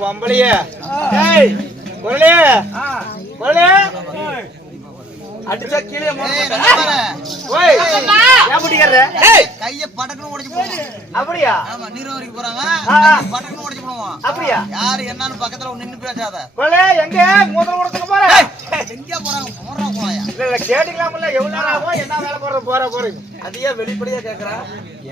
பொம்பளைய அடிச்சா கீழே கைய படக்குன்னு உடைச்சு போடுவோம். அப்படியா? ஆமா, நீரோரிக்கு போறாங்க, படக்குன்னு உடைச்சு போடுவோம். அப்படியா? யாரு என்னன்னு பக்கத்துல நின்னு பேசாத. எங்க முதல்ல உடைச்சுக்க போற? எங்க போறாங்க? போறா போறாயா? இல்ல கேட்டிக்கலாம்ல, எவ்வளவு நேரம் ஆகும், என்ன வேலை போறீங்க? அதையே வெளிப்படையா கேக்குறேன்.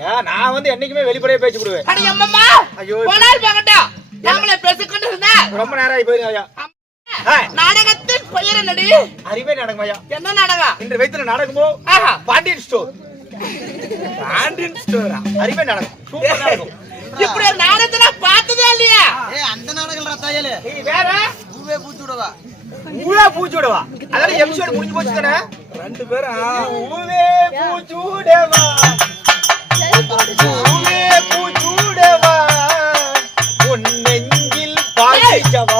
ஏன் நான் வந்து என்னைக்குமே வெளிப்படையா பேசி விடுவேன். அடி அம்மா, ஐயோ போனால பாக்கடா, நாமளே பேசிக்கிட்டு இருந்தா ரொம்ப நேரம் ஆகி போயிரு. ஐயா நாடகத்தின் பெயர் என்னடி? அறிவே நாடகம். ஐயா என்ன நாடகம்? இன்று வைத்திருந்த நாடகமோ பாண்டியன் ஸ்டோர். பாண்டியன் ஸ்டோரா? அறிவே நாடகம், சூப்பர் நாடகம். இப்படி ஒரு நாடகத்தை நான் பார்த்ததே இல்லையா? அந்த நாடகம் ரத்தாயல வேற ஊவே பூச்சுடவா. ஊவே பூச்சுடவா அதாவது எபிசோட் முடிஞ்சு போச்சு தானே? ரெண்டு பேரும் ஊவே பூச்சுடவா, ஊவே பூச்சுடவா, உன் நெஞ்சில் பாய்ச்சவா.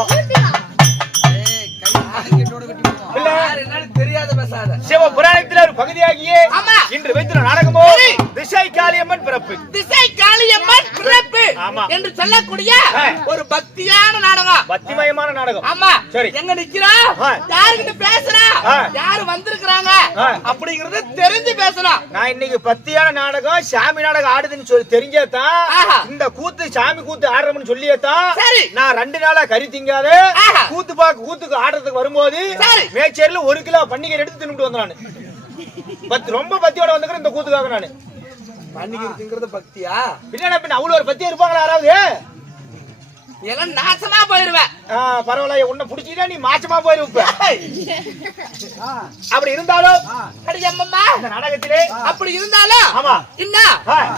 சிவபுராணத்தில் ஒரு பகுதியாகியே இன்று வைத்துள்ள நாடகமோ திசை காளியம்மன் பிறப்பு. திசை காளியம்மன் பிறப்பு என்று சொல்லக்கூடிய ஒரு பக்தியான நாடகம், பக்திமயமான நாடகம். ஆமா, சரி. எங்க நிக்கிறோம், யாருக்கிட்ட பேசுறோம், யாரு வந்திருக்கிறாங்க அப்படிங்கறது தெரிஞ்சு பேசணும். நான் இன்னைக்கு பக்தியான நாடகம், சாமி நாடகம் ஆடுதுன்னு சொல்லி தெரிஞ்சேதான் இந்த கூத்து சாமி கூத்து ஆடுறோம்னு சொல்லியேதான் நான் 2 நாளா கறி திங்காத கூத்துக்கு ஆடுறதுக்கு வரும்போது மேச்சேரியில 1 கிலோ பன்னிகை எடுத்து தின்னுட்டு வந்தேன். ரொம்ப பக்தியோட வந்துக்கிறேன் இந்த கூத்துக்காக. நானு பன்னிகை திங்கிறது பக்தியா? பின்ன அவ்வளவு ஒரு பக்தியா இருப்பாங்களா யாராவது? எல்லாம் நாசமா போயிருவேன். பரவாயில்ல, உன்னை புடிச்சிட்டா நீ மாசமா போயிருப்ப. அப்படி இருந்தாலும் இந்த நாடகத்திலே அப்படி இருந்தாலும் என்ன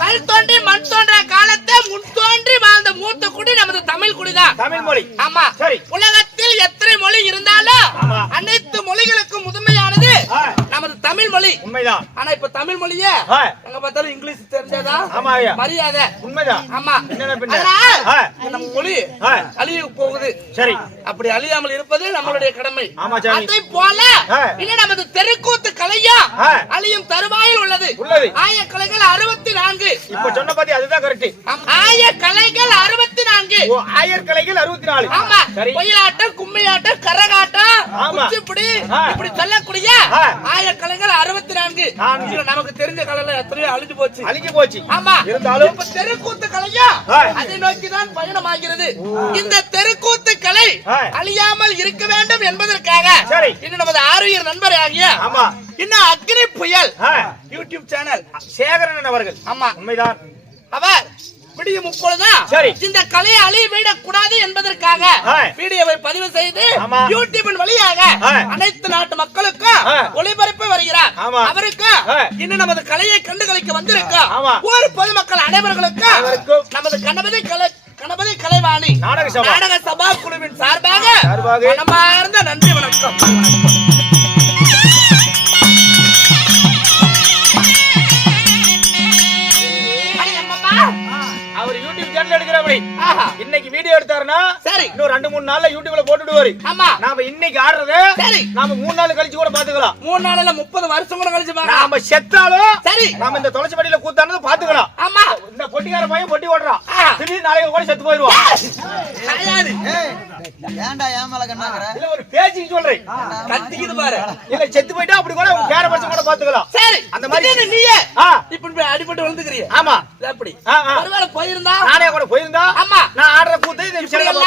கல் தோன்றி மண் தோன்ற காலத்தை முன் தோன்றி வாழ்ந்த மூத்த குடி நமது தமிழ் குடிதான். தமிழ் மொழி. ஆமா, சரி. உலகத்தில் எத்தனை மொழி இருந்தாலும் அனைத்து மொழிகளுக்கும் முதன்மையானது நமது தமிழ் மொழி. உண்மைதான். ஆனா இப்ப தமிழ் மொழியே எங்க பார்த்தாலும் இங்கிலீஷ் தெரிஞ்சாதா மரியாதை. உண்மைதான். ஆமா, நம்ம மொழி அழிய போகுது. சரி, அப்படி அழியாமல் இருப்பது நம்மளுடைய கடமை. அதை போல இன்னும் நமது தெருக்கூத்து கலையா அழியும் தருவாயில் உள்ளது. ஆய கலைகள் 64. இப்ப சொன்ன பாத்தி அதுதான் கரெக்ட். ஆய கலைகள் 64. ஆயர் கலைகள் 64. ஆமா, ஒயிலாட்டம், கும்மியாட்டம், கரகாட்டம், குச்சிப்புடி இப்படி சொல்லக்கூடிய ஆய கலைகள் 64. நமக்கு தெரிஞ்ச கலையில எத்தனையோ அழிஞ்சு போச்சு. ஆமா, இருந்தாலும் இப்ப தெருக்கூத்து கலையா அதை நோக்கிதான் பயணமாகிறது. இந்த தெருக்கூத்து கலை அழியாமல் இருக்க வேண்டும் என்பதற்காக இன்னும் நமது ஆரோக்கிய நண்பர் ஆகிய இன்னும் அக்னி புயல் யூடியூப் சேனல் சேகரன் அவர்கள். ஆமா, உண்மைதான். அவர் வீடியோ முப்பொழுதுதான் இந்த கலையை அழிவிடக் கூடாது என்பதற்காக வீடியோவை பதிவு செய்து யூடியூபின் வழியாக அனைத்து நாட்டு மக்களுக்கும் ஒளிபரப்பு வருகிறார். அவருக்கு இன்னும் நமது கலையை கண்டுகளிக்க வந்திருக்கோம் ஒரு பொதுமக்கள் அனைவர்களுக்கும் நமது கணபதி கலைவாணி நாடக சபா குழுவின் சார்பாக மனமார்ந்த நன்றி வணக்கம். அவர் யூடியூப் சேனல் எடுக்கிறவரை இன்னைக்கு வீடியோ எடுத்தாருன்னா சரி, இன்னும் 2-3 நாள்ல யூடியூப்ல போட்டுடுவாரு. ஆமா, நாம இன்னைக்கு ஆடுறதே சரி, நாம 3 நாள் கழிச்சு கூட பாத்துக்கலாம். 3 நாள்ல 30 வருஷம் கூட கழிச்சு பாக்கலாம். நாம செத்தாலும் சரி, நாம இந்த தொலைச்சபடியில கூத்தானது பாத்துக்கலாம். ஆமா, இந்த பொட்டிக்கார பையன் பொட்டி ஓடுறான், திடீர்னு நாளைக்கு கூட செத்து போயிடுவான். ஏன்டா ஏமால கண்ணாங்கற? இல்ல ஒரு பேச்சுக்கு சொல்றேன், கத்திக்கிது பாரு. இல்ல செத்து போய்ட்டா அப்படி கூட பேர பசங்க கூட பாத்துக்கலாம். சரி, அந்த மாதிரி நீயே இப்படி அடிபட்டு விழுந்துக்கறியே. ஆமா, அப்படி ஒருவேளை போயிருந்தா நானே கூட போயிருந்தா ஆமா நான் ஆடுற கூத்து இந்த விஷயத்துல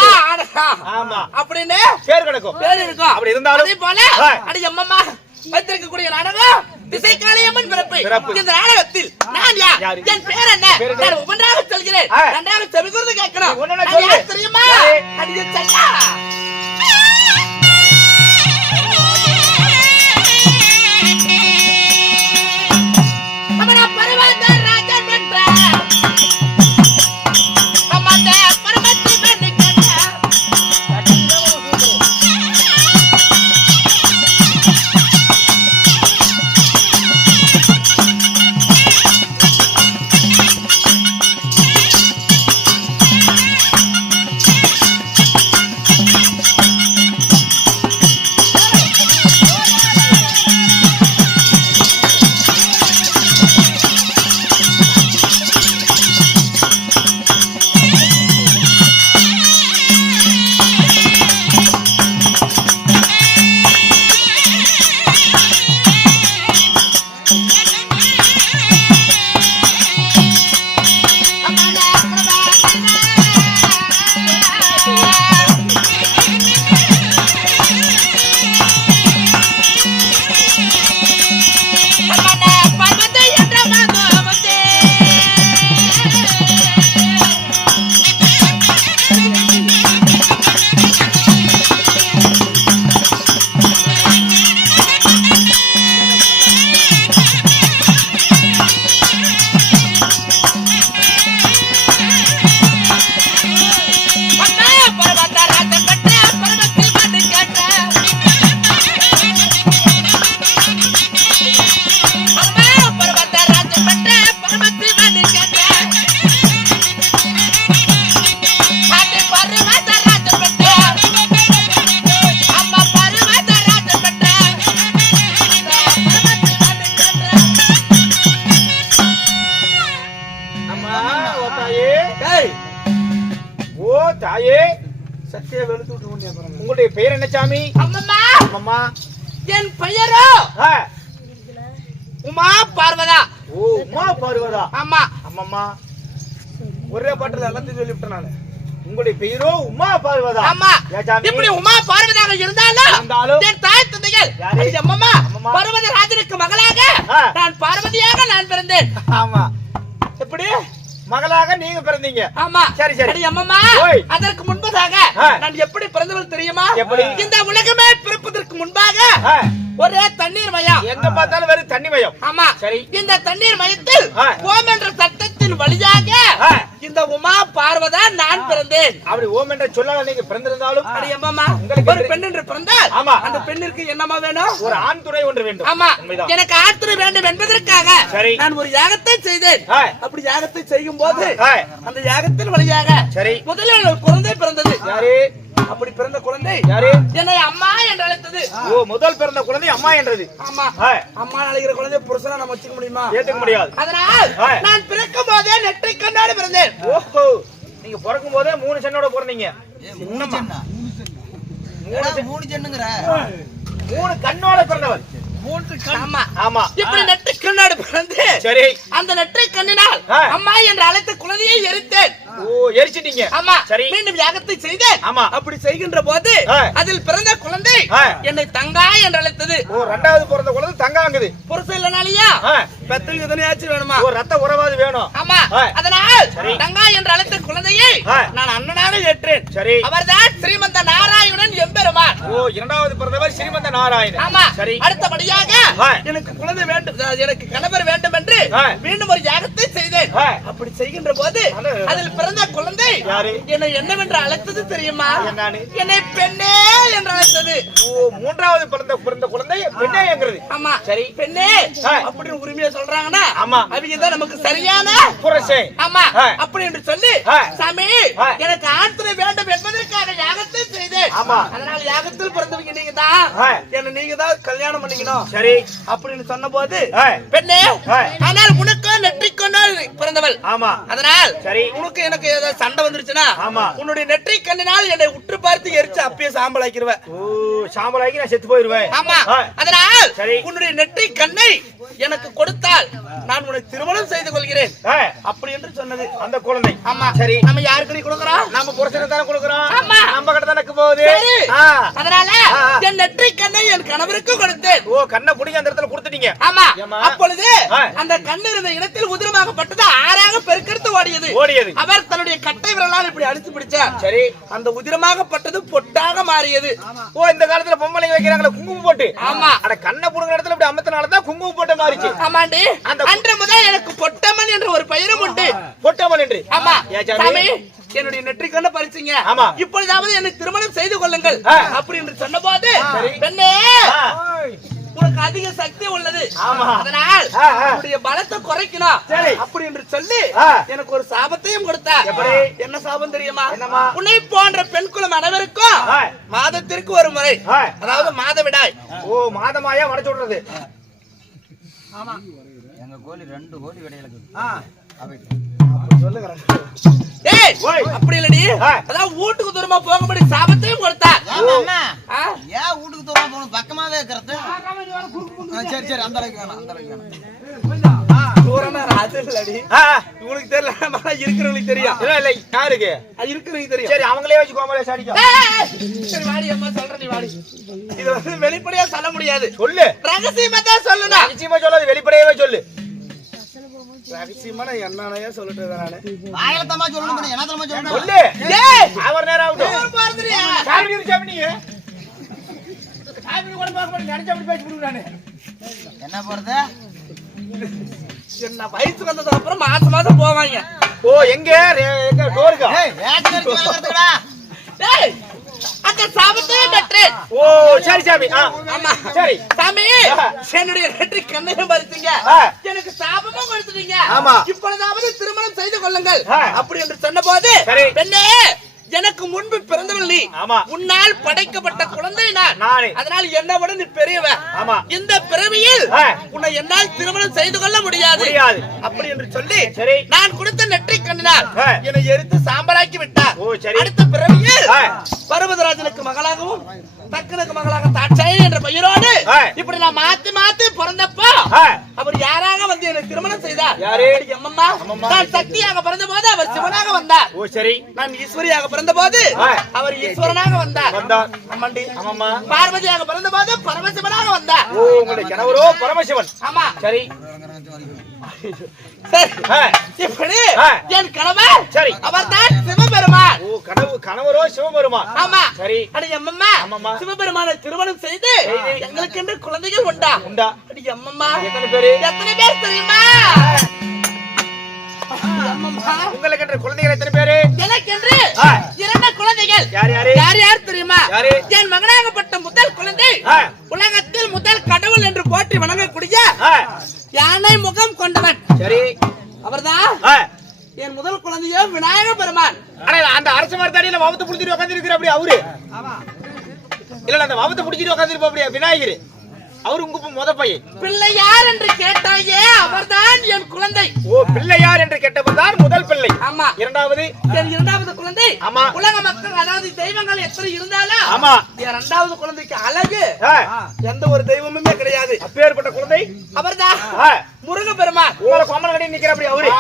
ஆமா அப்படின்னு பேர் கிடக்கும், பேர் இருக்கும். அப்படி இருந்தாலும் அதே போல அடி அம்மம்மா வைத்திருக்கக்கூடிய நாடகம் திசை காளியம்மன் பிறப்பு. இந்த நாடகத்தில் நான் யார், என் பேர் என்ன, நான் ஒவ்வொன்றாக சொல்கிறேன். நன்றாக செவிகூர்ந்து கேட்கணும். தெரியுமா? அடிய சட்டா ஓ தாயே சத்திய வெளுத்து விட்டு உங்களுடைய பெயர் என்ன சாமி? அம்மம்மா அம்மா என் பெயரோ உமா பார்வதா. ஓ உமா பார்வதா. ஆமா அம்மம்மா ஒரே பாட்டுல எல்லாத்தையும் சொல்லிவிட்டேன் நானு. உங்களுடைய பெயரோ உமா பார்வதா. ஆமா இப்படி உமா பார்வதாக இருந்தாலும் என் தாய் தந்தைகள் அம்மம்மா பர்வத ராஜனுக்கு மகளாக நான் பார்வதியாக நான் பிறந்தேன். ஆமா எப்படி மகளாக நீங்க பிறந்தீங்க? ஆமா சரி சரி அம்மம்மா அதற்கு முன்பதாக நான் எப்படி பிறந்தவள் தெரியுமா? எப்படி? இந்த உலகமே பிறப்பதற்கு முன்பாக ஒரே தண்ணீர் மயம். எங்க பார்த்தாலும் வெறும் தண்ணி மயம். ஆமா சரி இந்த தண்ணீர் மயத்தில் ஓம் என்ற சட்டத்தின் வழியாக இந்த உமா பார்வதா நான் பிறந்தேன். அப்படி ஓம் என்ற சொல்லால நீங்க பிறந்திருந்தாலும் அம்மா ஒரு பெண் என்று பிறந்தால் அந்த பெண்ணிற்கு என்னமா வேணும்? ஒரு ஆண் துணை ஒன்று வேண்டும். ஆமா எனக்கு ஆண் துணை வேண்டும் என்பதற்காக நான் ஒரு யாகத்தை செய்தேன். அப்படி யாகத்தை செய்யும் போது அந்த யாகத்தின் வழியாக சரி முதலில் ஒரு குழந்தை பிறந்தது. யாரு அப்படி பிறந்த குழந்தை? யாரு? என்னை அம்மா என்று அழைத்தது. ஓ முதல் பிறந்த குழந்தை அம்மா என்றது. ஆமா அம்மா அழைக்கிற குழந்தை புருஷனா நம்ம வச்சுக்க முடியுமா? ஏத்துக்க முடியாது. அதனால் நான் பிறக்கும் போதே நெற்றி கண்ணோடு பிறந்தேன். ஓஹோ நீங்க பிறக்கும் போதே 3 சென்னோட பிறந்தீங்க. 3 சென்னுங்கற 3 கண்ணோட பிறந்தவர். 3 கண். ஆமா ஆமா இப்படி நெற்றி கண்ணோடு பிறந்து சரி அந்த நெற்றி கண்ணினால் அம்மா என்று அழைத்த குழந்தையை எரித்தேன். ஓ எரிச்சிட்டீங்க. ஆமா சரி மீண்டும் யாகத்தை செய்தேன். ஆமா அப்படி செய்கின்ற போது அதில் பிறந்த குழந்தை என்னை தங்கா என்று அழைத்தது. ஓ இரண்டாவது பிறந்த குழந்தை தங்காங்குது. புருஷன் இல்லனாலியா பெத்தல் எதனையாச்சும் வேணுமா? ஒரு ரத்த உறவாது வேணும். ஆமா அதனால் தங்கா என்று அழைத்த குழந்தையை நான் அண்ணனாக ஏற்றேன். சரி அவர்தான் ஸ்ரீமந்த நாராயணன் எம்பெருமான். ஓ இரண்டாவது பிறந்தவர் ஸ்ரீமந்த நாராயணன். ஆமா சரி அடுத்தபடியாக எனக்கு குழந்தை வேண்டும், எனக்கு கணவர் வேண்டும் என்று மீண்டும் ஒரு யாகத்தை செய்தேன். அப்படி செய்கின்ற போது அதில் பிறந்த குழந்தை என்னை என்னவென்று அழைத்தது தெரியுமா? என்னை பெண்ணே என்று அழைத்தது. ஓ மூன்றாவது பிறந்த குழந்தை பெண்ணே என்கிறது. ஆமா சரி பெண்ணே அப்படின்னு உரிமையா சொல்றாங்கன்னா ஆமா அவங்க தான் நமக்கு சரியான புருஷன். ஆமா அப்படி என்று சொல்லி சாமி எனக்கு ஆத்திரை வேண்டும் என்பதற்காக யாகத்தை செய்தேன். அதனால யாகத்தில் பிறந்தவங்க நீங்க தான், என்ன நீங்க தான் கல்யாணம் பண்ணிக்கணும். சரி அப்படின்னு சொன்ன போது பெண்ணே ஆனால் உனக்கு நெற்றிக்கண்ணால் பிறந்தவள். ஆமா அதனால் சரி உனக்கு எனக்கு ஏதாவது சண்டை வந்துருச்சுன்னா உன்னுடைய நெற்றி கண்ணினால் என்னை உற்று பார்த்து எரிச்சு அப்பயே சாம்பல் ஆக்கிடுவேன். ஓ சாம்பல் ஆக்கி நான் செத்து போயிருவேன். ஆமா அதனால் சரி உன்னுடைய நெற்றி கண்ணை எனக்கு கொடுத்தால் நான் உன்னை திருமணம் செய்து கொள்கிறேன் அப்படி என்று சொன்னது அந்த குழந்தை. ஆமா சரி நம்ம யாருக்கு கொடுக்கறோம்? நம்ம புருஷனுக்கு தான கொடுக்கறோம். நம்ம கிட்ட தான போகுது. அதனால என் நெற்றி கண்ணை என் கணவருக்கு கொடுத்தேன். ஓ கண்ணை புடிங்க அந்த இடத்துல கொடுத்துட்டீங்க. ஆமா அப்பொழுது அந்த கண்ணு இருந்த இடத்தில் உதிரமாகப்பட்டது ஆறாக பெருக்கெடுத்து ஓடியது. அவர் தன்னுடைய கட்டை விரலால் இப்படி அடிச்சு பிடிச்சார். சரி அந்த உதிரமாகப்பட்டது பொட்டாக மாறியது. ஓ இந்த காலத்துல பொம்பளைங்க வைக்கிறாங்களே குங்குமம் போட்டு. ஆமா அட கண்ணை புடுங்குற இடத்துல இப்படி அமத்தனால தான் குங்குமம் போட்டு மாறிச்சு. ஆமாண்டி அன்று முதல் எனக்கு பொட்டம்மன் என்ற ஒரு பெயரும் உண்டு. பொட்டம்மன் என்று. ஆமா சாமி என்னுடைய நெற்றிக் கண்ணை பறிச்சீங்க, இப்பொழுதாவது என்னை திருமணம் செய்து கொள்ளுங்கள் அப்படி என்று சொன்னபோது பெண்ணே உனக்கு அதிக சக்தி உள்ளது, அதனால் உன்னுடைய பலத்தை குறைக்கணும் அப்படி என்று சொல்லி எனக்கு ஒரு சாபத்தையும் கொடுத்தார். என்ன சாபம் தெரியுமா? உன்னை போன்ற பெண் குலம் அனைவருக்கும் மாதத்திற்கு ஒரு முறை, அதாவது மாதவிடாய். ஓ மாதமாயா வட சொல்றது. ஆமா எங்க கோழி 2 கோழி விடையில சொல்லுங்க. ஏய் அப்படி இல்லடி, அதான் வீட்டுக்கு தூரமா போகும்படி சாபத்தையும் கொடுத்தார். ஏன் வீட்டுக்கு தூரமா போகணும்? பக்கமாவே இருக்கிறது. சரி சரி அந்த அளவுக்கு வேணாம், அந்த அளவுக்கு வேணாம். தூரமா அது இல்லடி, உங்களுக்கு தெரியல, இருக்கிறவங்களுக்கு தெரியும். இல்ல இல்ல யாருக்கு இருக்கிறவங்களுக்கு தெரியும். சரி அவங்களே வச்சு கோமலே சாடிக்கோ. சரி வாடி அம்மா சொல்றேன், நீ வாடி. இது வந்து வெளிப்படையா சொல்ல முடியாது. சொல்லு, ரகசியமா தான் சொல்லணும். ரகசியமா சொல்லாது, வெளிப்படையாவே சொல்லு. ரகசியமா என்னன்னே சொல்லிட்டு நானே வாயில தமா சொல்லணும், என்ன தமா சொல்லணும் சொல்லு. டேய் அவர் நேரா ஆவுது பாருறியா? சாமி சாமிங்க சாமி கூட பார்க்க மாட்டேன், நினைச்ச அப்படி பேசி விடுங்க. நானு என்ன போறது? என்ன வயசு வந்ததுக்கு அப்புறம் மாசம் மாசம் போவாங்க. ஓ எங்க எங்க டோர்க்கா? ஏய் வேட்டைக்கு வரதுடா. டேய் அந்த சாபத்தையே பெற்றேன். ஓ சரி சாமி. ஆமா சரி சாமி, என்னுடைய நெற்றி கண்ணையும் பறிச்சீங்க, எனக்கு சாபமும் கொடுத்துட்டீங்க. இப்பொழுதாவது திருமணம் செய்து கொள்ளுங்கள் அப்படி என்று சொன்ன போது பெண்ணே எனக்கு முன்பு பிறந்தவள் நீ. ஆமா. உன்னால் படைக்கப்பட்ட குழந்தை நான். நானே. அதனால் என்னை விட நீ பெரியவன். ஆமா. இந்த பிறவியில் ஆ. உன்னை என்னால் திருமணம் செய்து கொள்ள முடியாது. அப்படி என்று சொல்லி சரி. நான் கொடுத்த நெற்றி கண்ணினால் ஆ. என்னை எரித்து சாம்பலாக்கி விட்டார். ஓ, சரி. அடுத்த பிறவியில் ஆ. பர்வதராஜனுக்கு மகளாகவும் தக்கனுக்கு மகளாக தாட்சாயி என்ற பெயரோடு ஆ. இப்படி நான் மாத்தி மாத்தி பிறந்தப்போ ஆ. அவர் யாராக வந்து என்னை திருமணம் செய்தார்? யாரு? அம்மம்மா. அம்மம்மா. நான் சக்தியாக பிறந்த போது அவர் சிவனாக வந்தார். ஓ, சரி. நான் ஈஸ்வரியாக பிறந்த போது ஆ. அவர் ஈஸ்வரனாக வந்தார். அம்மண்டி. ஆமாம்மா. பார்வதியாக பிறந்த போது பரமசிவனாக வந்தார். ஓ, உங்களுடைய கணவரோ பரமசிவன். ஆமா. சரி. சரி. ஆ. இப்படி ஆ. என் கணவர் சரி. அவர்தான் சிவபெருமான். ஓ, கணவரோ சிவபெருமான். ஆமா. சரி. அடி அம்மம்மா. அம்மம்மா. சிவபெருமானை திருமணம் செய்து எங்களுக்கென்று குழந்தைகள் உண்டா? உண்டா? அடி அம்மம்மா. எத்தனை பேரு? எத்தனை பேர் தெரியுமா? அம்மம்மா. உங்களுக்கு என்ற குழந்தைகள் எத்தனை பேரு? எனக்கென்று ஆ. 2 குழந்தைகள். யார் யாரு? யார் யார் தெரியுமா? யாரு? என் மகனாகப்பட்ட முதல் குழந்தை ஆ. உலகத்தில் முதல் கடவுள் என்று போற்றி வணங்கக்கூடிய ஆ. யானை முகம் கொண்டவன். சரி. அவர்தான் ஆ. என் முதல் குழந்தையோ விநாயக பெருமான். ஆனா அந்த அரச மரத்தடியில வவத்தை புடிச்சிட்டு உட்கார்ந்து அப்படி அவரு இல்ல அந்த வவத்தை புடிச்சிட்டு உட்கார்ந்து அப்படியே விநாயகர் அவரு உங்க முத பையன். பிள்ளையார் என்று கேட்டாயே அவர்தான் என் குழந்தை. ஓ, பிள்ளையார் என்று கேட்டவர் தான் முதல் பிள்ளை. ஆமா. இரண்டாவது? என் இரண்டாவது குழந்தை. ஆமா. உலக மக்கள் அதாவது தெய்வங்கள் எத்தனை இருந்தாலும் ஆமா. என் இரண்டாவது குழந்தைக்கு அழகு ஆ. எந்த ஒரு தெய்வமுமே கிடையாது. அப்பேற்பட்ட குழந்தை அவர்தான் ஆ. முருக பெருமான். உங்களை கொம்பள கட்டி நிக்கிற அப்படி அவரு.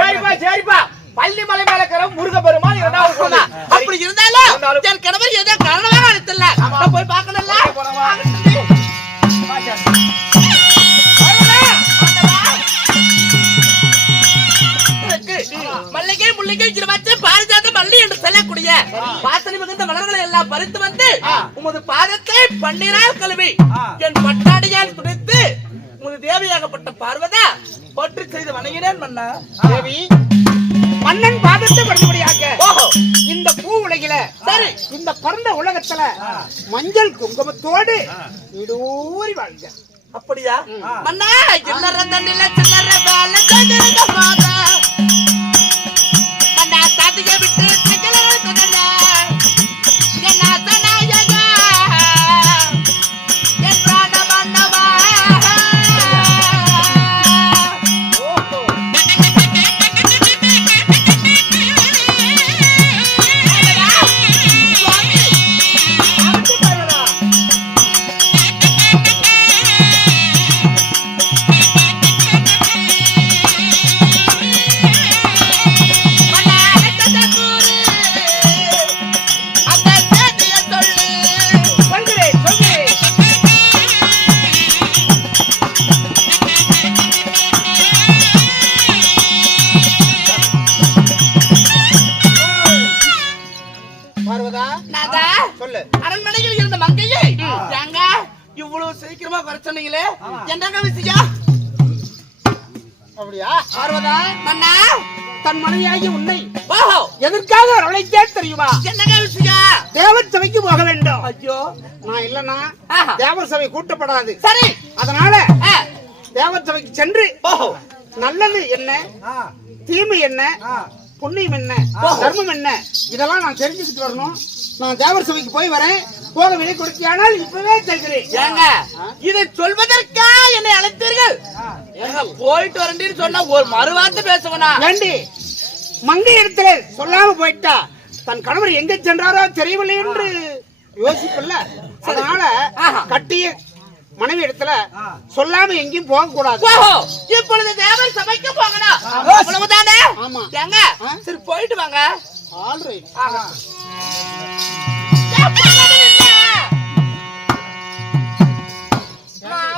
சரிப்பா சரிப்பா. பள்ளிமலை மேல இருக்கிற முருக பெருமான் இரண்டாவது குழந்தை. அப்படி இருந்தாலும் என் கணவர் ஏதோ காரணமாக அழைத்தல்ல. நான் போய் பார்க்கணும்ல. மல்லிகை முல்லிகை இருவச்சு பாரிஜாத மல்லி என்று சொல்லக்கூடிய வாசனை மிகுந்த மலர்களை எல்லாம் பறித்து வந்து உமது பாதத்தை பன்னீரால் கழுவி என் பட்டாடியால் துடைத்து உமது தேவியாகப்பட்ட பார்வதா போற்றி செய்து வணங்கினேன் மன்னா. தேவி மன்னன் பாதத்தை படும்படியாக ஓஹோ. இந்த பூ உலகில சரி. இந்த பரந்த உலகத்துல மஞ்சள் குங்குமத்தோடு இடூரி வாழ்க. அப்படியா மன்னா? சில்லற தண்ணில சில்லற வேலை செஞ்சிருந்த பாதா மன்னா தாத்திய விட்டு சில்லற தண்ணில என்ன தனாயக என் பிராண மன்னவா. பார்வதா நாதா, சொல்லு. அரண்மனையில் இருந்த மங்கையை ஏங்க இவ்வளவு சீக்கிரமா வர சொன்னீங்களே, என்னங்க விஷயம்? அப்படியா? பார்வதா மன்னா, தன் மனைவியாகி உன்னை ஓஹோ எதற்காக அழைத்தே தெரியுமா? என்னங்க விஷயம்? தேவர் சபைக்கு போக வேண்டும். ஐயோ நான் இல்லன்னா ஆஹா. தேவர் சபை கூட்டப்படாது. சரி. அதனால ஆ. தேவர் சபைக்கு சென்று ஓஹோ நல்லது என்ன, தீமை என்ன, புண்ணியம் என்ன, தர்மம் என்ன, இதெல்லாம் நான் தெரிஞ்சுக்கிட்டு வரணும். நான் தேவர் சபைக்கு போய் வரேன். போக விலை கொடுத்தியானால் இப்பவே செல்கிறேன். ஏங்க இதை சொல்வதற்கா என்னை அழைத்தீர்கள்? ஏங்க போயிட்டு வரேன்னு சொன்னா ஒரு மறுவார்த்தை பேசுவனா? ஏண்டி மங்கை இடத்துல சொல்லாம போயிட்டா தன் கணவர் எங்க சென்றாரோ தெரியவில்லை என்று யோசிப்பல்ல. அதனால கட்டிய மனைவி இடத்துல சொல்லாம எங்கேயும் போக கூடாது. ஓஹோ இப்பொழுது தேவர் சபைக்கு போகணும், அவ்வளவுதானே? ஆமா. ஏங்க சரி போயிட்டு வாங்க. ஆல்ரைட்.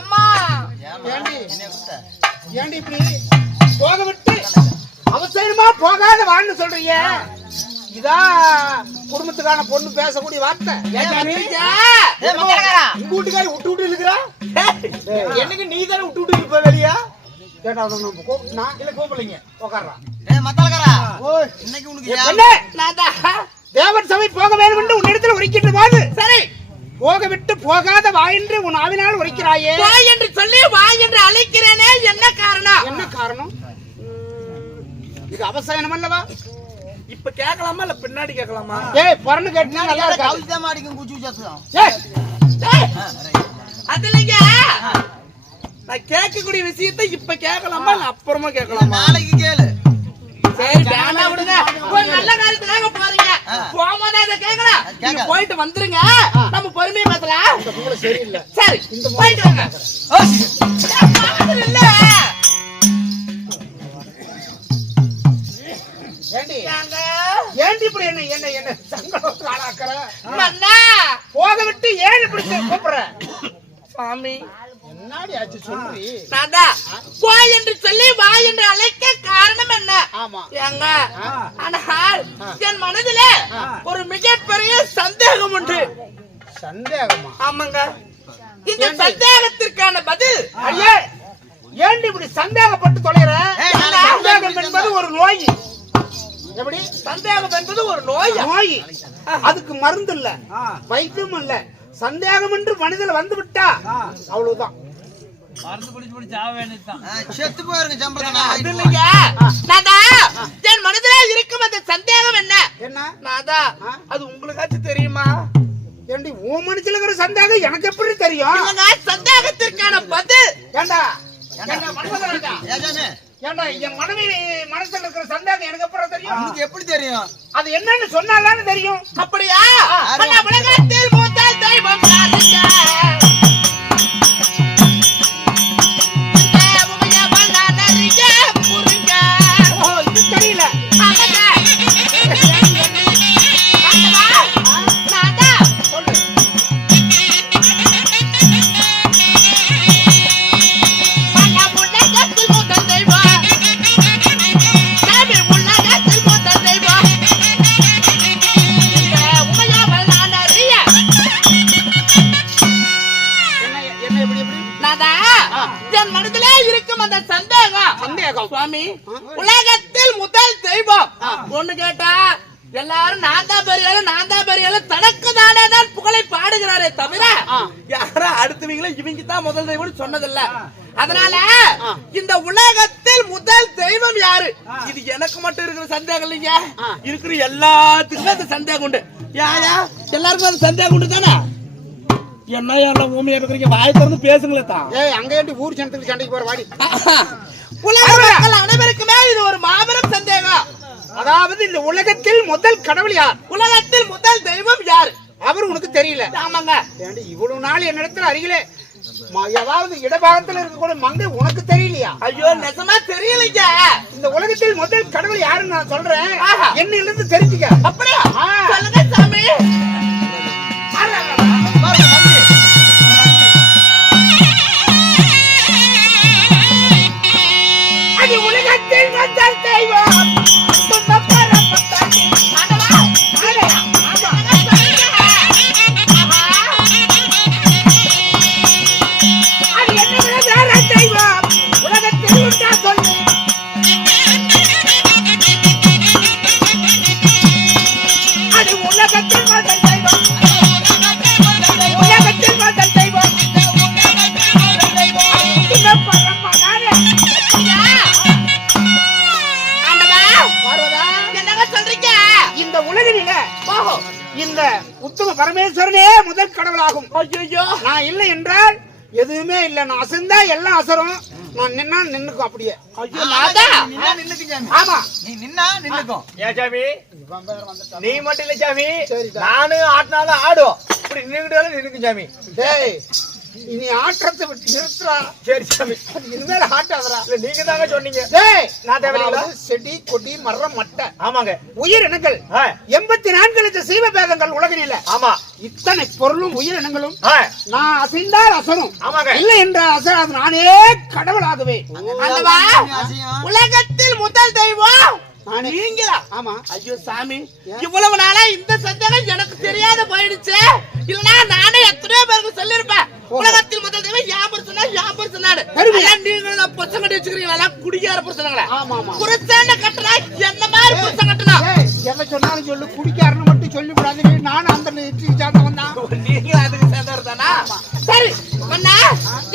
அம்மா ஏண்டி இப்படி போக விட்டு அவசரமா போகாத வாழ்ந்து சொல்றீங்க? இதான் குடும்பத்துக்கான பொண்ணு பேசக்கூடிய வார்த்தை. உங்க வீட்டுக்காரி விட்டு விட்டு இருக்கிறா? என்னங்க நீ தானே விட்டு விட்டு இருப்ப வெளியா? கேட்டா கூப்பிட்டுனா இல்ல கூப்பிடலைங்க உட்கார்றான். இன்னைக்கு உனக்கு தேவர் சபை போக வேண்டும் என்று உன்னிடத்தில் உரைக்கின்ற போது சரி போக விட்டு போகாத வா என்று உன் ஆவினால் உரைக்கிறாயே. வா என்று சொல்லி வா என்று அழைக்கிறேனே, என்ன காரணம்? என்ன காரணம்? இது அவசரம் அல்லவா? இப்ப கேட்கலாமா இல்ல பின்னாடி கேட்கலாமா? ஏய் பொறன்னு கேட்டினா நல்லா இருக்காது. கவிதா மாடிக்கும் குச்சி சத்தம். ஏய் அது இல்லைங்க, நான் கேட்கக்கூடிய விஷயத்தை இப்ப கேட்கலாமா இல்ல அப்புறமா கேட்கலாமா? நாளைக்கு கேளு. சரி வேண்டாம் விடுங்க, ஒரு நல்ல காரியத்துக்காக போறீங்க, போகும்போது அதை கேட்கலாம். நீங்க போயிட்டு வந்துருங்க, நம்ம பொறுமையா பேசலாம். இந்த மூளை சரியில்லை. சரி போயிட்டு வாங்க. இல்ல ஏண்டி ஏங்க? ஏண்டி இப்படி என்ன என்ன என்ன சங்கடத்துக்கு ஆளாக்குற? அண்ணா, போக விட்டு ஏன் இப்படி கூப்பிடுற? சாமி என்னடி ஆச்சு சொல்றி? நாதா, போ என்று சொல்லி வா என்று அழைக்க காரணம் என்ன? ஆமா ஏங்க, ஆனால் என் மனதிலே ஒரு மிகப்பெரிய சந்தேகம் உண்டு. சந்தேகமா? ஆமாங்க, இந்த சந்தேகத்திற்கான பதில் ஐயே ஏண்டி இப்படி சந்தேகப்பட்டு தொலைற? சந்தேகம் என்பது ஒரு நோய். எப்படி? சந்தேகம் என்பது ஒரு நோய். நோய், அதுக்கு மருந்து இல்ல, வைத்தியம் இல்ல. சந்தேகம் என்று மனிதன் வந்து விட்டா அவ்வளவுதான். செத்து போயிருங்க சம்பளம். அது இல்லைங்க நாதா, என் மனதிலே இருக்கும் அந்த சந்தேகம் என்ன? என்ன நாதா, அது உங்களுக்காச்சும் தெரியுமா? ஏண்டி உன் மனசுல இருக்கிற சந்தேகம் எனக்கு எப்படி தெரியும்? இல்லங்க, சந்தேகத்திற்கான பதில் ஏண்டா ஏண்டா மனசுல ஏஜாமே, ஏண்டா என் மனைவி மனசுல இருக்கிற சந்தேகம் எனக்கு எப்படி தெரியும்? உனக்கு எப்படி தெரியும்? அது என்னன்னு சொன்னாதானே தெரியும். அப்படியா? அண்ணா, உலகத்தில் மூத்தால் தெய்வம் யாருங்க? இந்த உமையவள் நான் அறிய புரிங்க. ஓ இது தெரியல. ஆமாங்க. ஆண்டவா, நாதா, சொல்லு. அண்ணா, உலகத்தில் மூத்தால் தெய்வம். சாமி, உலகத்தில் மூத்தால் தெய்வம். இந்த உமையவள் நான் அறிய. என்ன என்ன எப்படி எப்படி நாதா, என் மனதிலே இருக்கும் அந்த சந்தேகம். சந்தேகம்? சுவாமி, உலகத்தில் முதல் தெய்வம் ஒண்ணு கேட்டா எல்லாரும் நான் தான் பெரியாலும் தனக்கு தானே தான் புகழை பாடுகிறாரே தவிர யாரும் அடுத்தவங்கள இவங்க தான் முதல் தெய்வம் சொன்னதில்ல. அதனால இந்த உலகத்தில் முதல் தெய்வம் யாரு? இது எனக்கு மட்டும் இருக்கிற சந்தேகம் இல்லைங்க, இருக்கிற எல்லாத்துக்குமே அந்த சந்தேகம் உண்டு. யாரா எல்லாருக்கும் அந்த சந்தேகம் உண்டு தானே? என்ன எல்லாம் ஊமையா இருக்கிறீங்க, வாய் திறந்து பேசுங்களே தான். ஏய் அங்க ஏண்டி ஊர் ஜனத்துக்கு சண்டைக்கு போற வாடி? உலக மக்கள் அனைவருக்குமே இது ஒரு மாபெரும் சந்தேகம். அதாவது இந்த உலகத்தில் முதல் கடவுள் யார்? உலகத்தில் முதல் தெய்வம் யார்? அவர் உனக்கு தெரியல? ஆமாங்க. ஏண்டி இவ்வளவு நாள் என்னிடத்துல அருகிலே ஏதாவது இடபாகத்துல இருக்கக்கூடிய மங்கை உனக்கு தெரியலையா? ஐயோ நெசமா தெரியலைங்க. இந்த உலகத்தில் முதல் கடவுள் யாருன்னு நான் சொல்றேன், ஆஹா. என்னில இருந்து தெரிஞ்சுக்க. அப்படியா? சொல்லுங்க சாமி. பாருங்க நன்றி. அது உலகத்தில் முதல் தெய்வம். அது என்ன விட வேற தெய்வம் உலகத்தில் உண்டா சொல்லு. அது உலகத்தில் முதல் தெய்வம். உலகத்தில் முதல் தெய்வம். இந்த பரமனாரே. ஆண்டவா, பார்வதா, என்னங்க சொல்றீங்க? இந்த உலகில ஓஹோ, இந்த உத்தம பரமேஸ்வரனே முதல் கடவுளாகும். ஐயோ, நான் இல்லை என்றால் எதுவுமே இல்லை. நான் அசைந்தா எல்லாம் அசரும், நான் நின்னா நின்னுக்கும். அப்படியே ஐயோ நாதா. நீ நின்னா நின்னுக்கு சாமி. ஆமா. நீ நின்னா நின்னுக்கும். ஏன் சாமி, நீ மட்டும் இல்ல சாமி, சரிடா. நானு ஆட்டினாலும் ஆடும், இப்படி நின்னுக்கிட்டாலும் நின்னுக்கும் சாமி. டேய் இனி ஆட்டத்தை விட்டு நிறுத்துறா. சரி சாமி, இனிமேல் ஆட்டாதரா. இல்ல நீங்க தாங்க சொன்னீங்க. டேய் நான் தேவையில்லைங்களா? அதாவது செடி கொடி மரம் மட்டை ஆமாங்க. உயிரினங்கள் ஆ, 84 லட்சம் சீவபேதங்கள் உலகினில. ஆமா. இத்தனை பொருளும் உயிரினங்களும் ஆ, நான் அசைந்தால் அசரும், ஆமாங்க. இல்லை என்றால் அசராது. நானே கடவுளாகவே. ஆண்டவா, அசியம். உலகத்தில் முதல் தெய்வம் நானே. நீங்களா? ஆமா. ஐயோ சாமி, இவ்வளவு நாளா இந்த சந்தேகம் எனக்கு தெரியாத போயிடுச்சு. இல்லனா நானே எத்தனையோ பேருக்கு சொல்லிருப்பேன். உலகத்தில் முதல் தெய்வம் யாபர் சொன்னாடு. நீங்களும் தான் புருஷன் கட்டி வச்சுக்கிறீங்களா? குடிக்கார புருஷனுங்களா? ஆமா ஆமா. புருஷன் கட்டுறா என்ன மாதிரி புருஷன் கட்டணும்? ஏய், எதை சொன்னாலும் சொல்லு, குடிக்காரன்னு மட்டும் சொல்லிவிடாது. நானும் அந்த நெற்றிக்கு சார்ந்தவன் தான். நீங்க அதுக்கு சேர்ந்தவர் தானா? சரி அண்ணா,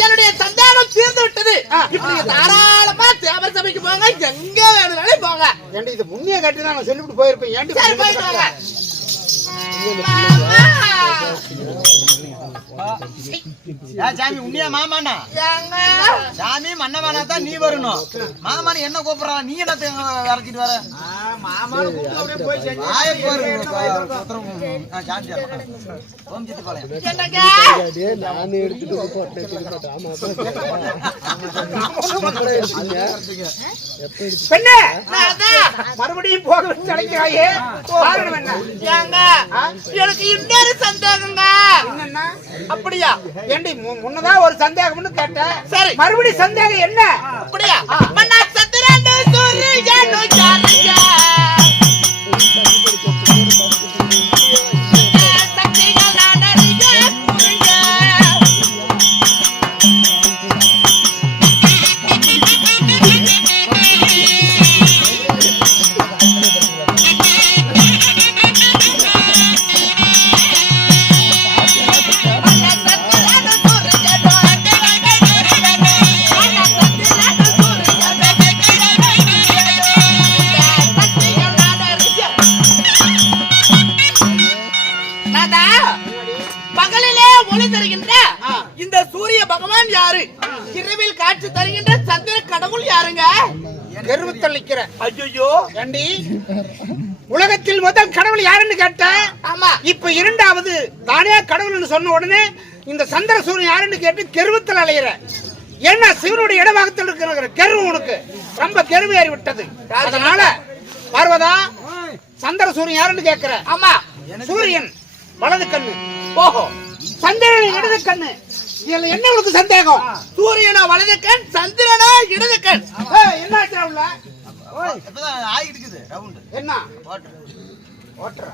என்னுடைய சந்தேகம் சந்தேகம் தீர்ந்து விட்டது. இப்ப நீங்க தாராளமா தேவர் சபைக்கு போங்க, எங்க வேணும்னாலும் போங்க. ஏண்டி இது முன்னிய காட்டி நான் சொல்லிவிட்டு போயிருப்பேன். ஏண்டி சரி போயிட்டு வாங்க. சாமி உன்னியா மாமாண்ணா சாமி மன்னவானா தான் நீ வரணும். மாமானு என்ன கூப்பிடுறா, நீ என்ன இறச்சிட்டு வர? மறுபடியும் போக நினைக்கிறாயே, எனக்கு இன்னொரு சந்தேகங்க. என்னன்னா அப்படியா? ஏண்டி முன்னதான் ஒரு சந்தேகம்னு கேட்டேன். சரி மறுபடியும் சந்தேகம் என்ன? அப்படியா? மன்னா சந்திரன் சூரியன் ஜானக சக்திகள் நாடறிய புரிஞ்ச பகலிலே ஒளி தருகின்ற இந்த சூரிய பகவான் யாரு? இரவில் காட்சி தருகின்ற சந்திர கடவுள் யாருங்க? கர்வத்தளிக்கிற ஐயோ ஏண்டி உலகத்தில் முதல் கடவுள் யாருன்னு கேட்ட? ஆமா. இப்ப இரண்டாவது தானே கடவுள்னு சொன்ன உடனே இந்த சந்திர சூரியன் யாருன்னு கேட்டு கெருவத்தில் அலையிற. என்ன சிவனுடைய இடமாகத்தில் இருக்கிற கெருவு உனக்கு ரொம்ப கெருவு ஏறி விட்டது. அதனால பார்வதா சந்திர சூரியன் யாருன்னு கேட்கிற? ஆமா. சூரியன் வலது கண்ணு, ஓஹோ. சந்திரன் இடது கண்ணு. இதுல என்ன உனக்கு சந்தேகம்? சூரியனா வலது கண், சந்திரனா இடது கண். என்ன ஆச்சுல? என்ன ஓட்டுறா?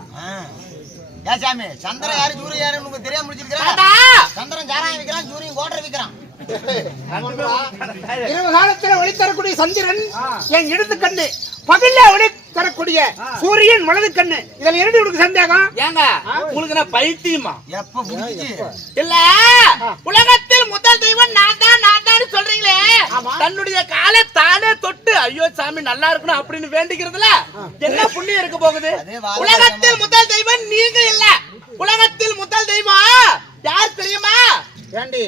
சாமி சந்திரன் யாரு சூரியன் யாரு உங்களுக்கு தெரியாம முடிச்சிருக்கிறேன். தாத்தா, சந்திரன் சாராயம் விற்கிறான், சூரியன் கோட்டரை விற்கிறான். இரவு காலத்துல ஒளி தரக்கூடிய சந்திரன் என் இடது கண்ணு, பகல்ல ஒளி தரக்கூடிய சூரியன் வலது கண்ணு. இதுல இரண்டு உனக்கு சந்தேகம்? ஏங்க உங்களுக்கு நான் பைத்தியமா? எப்ப முடிஞ்சிச்சு? இல்ல, உலகத்தில் முதல் தெய்வம் நான் தான் சொல்றீங்களே, தன்னுடைய காலை தானே தொட்டு ஐயோ சாமி நல்லா இருக்கணும் அப்படின்னு வேண்டிக்கிறதுல என்ன புண்ணியம் இருக்க போகுது? உலகத்தில் முதல் தெய்வம் நீங்க இல்ல, உலகத்தில் முதல் தெய்வம் யார் தெரியுமா? ஏண்டி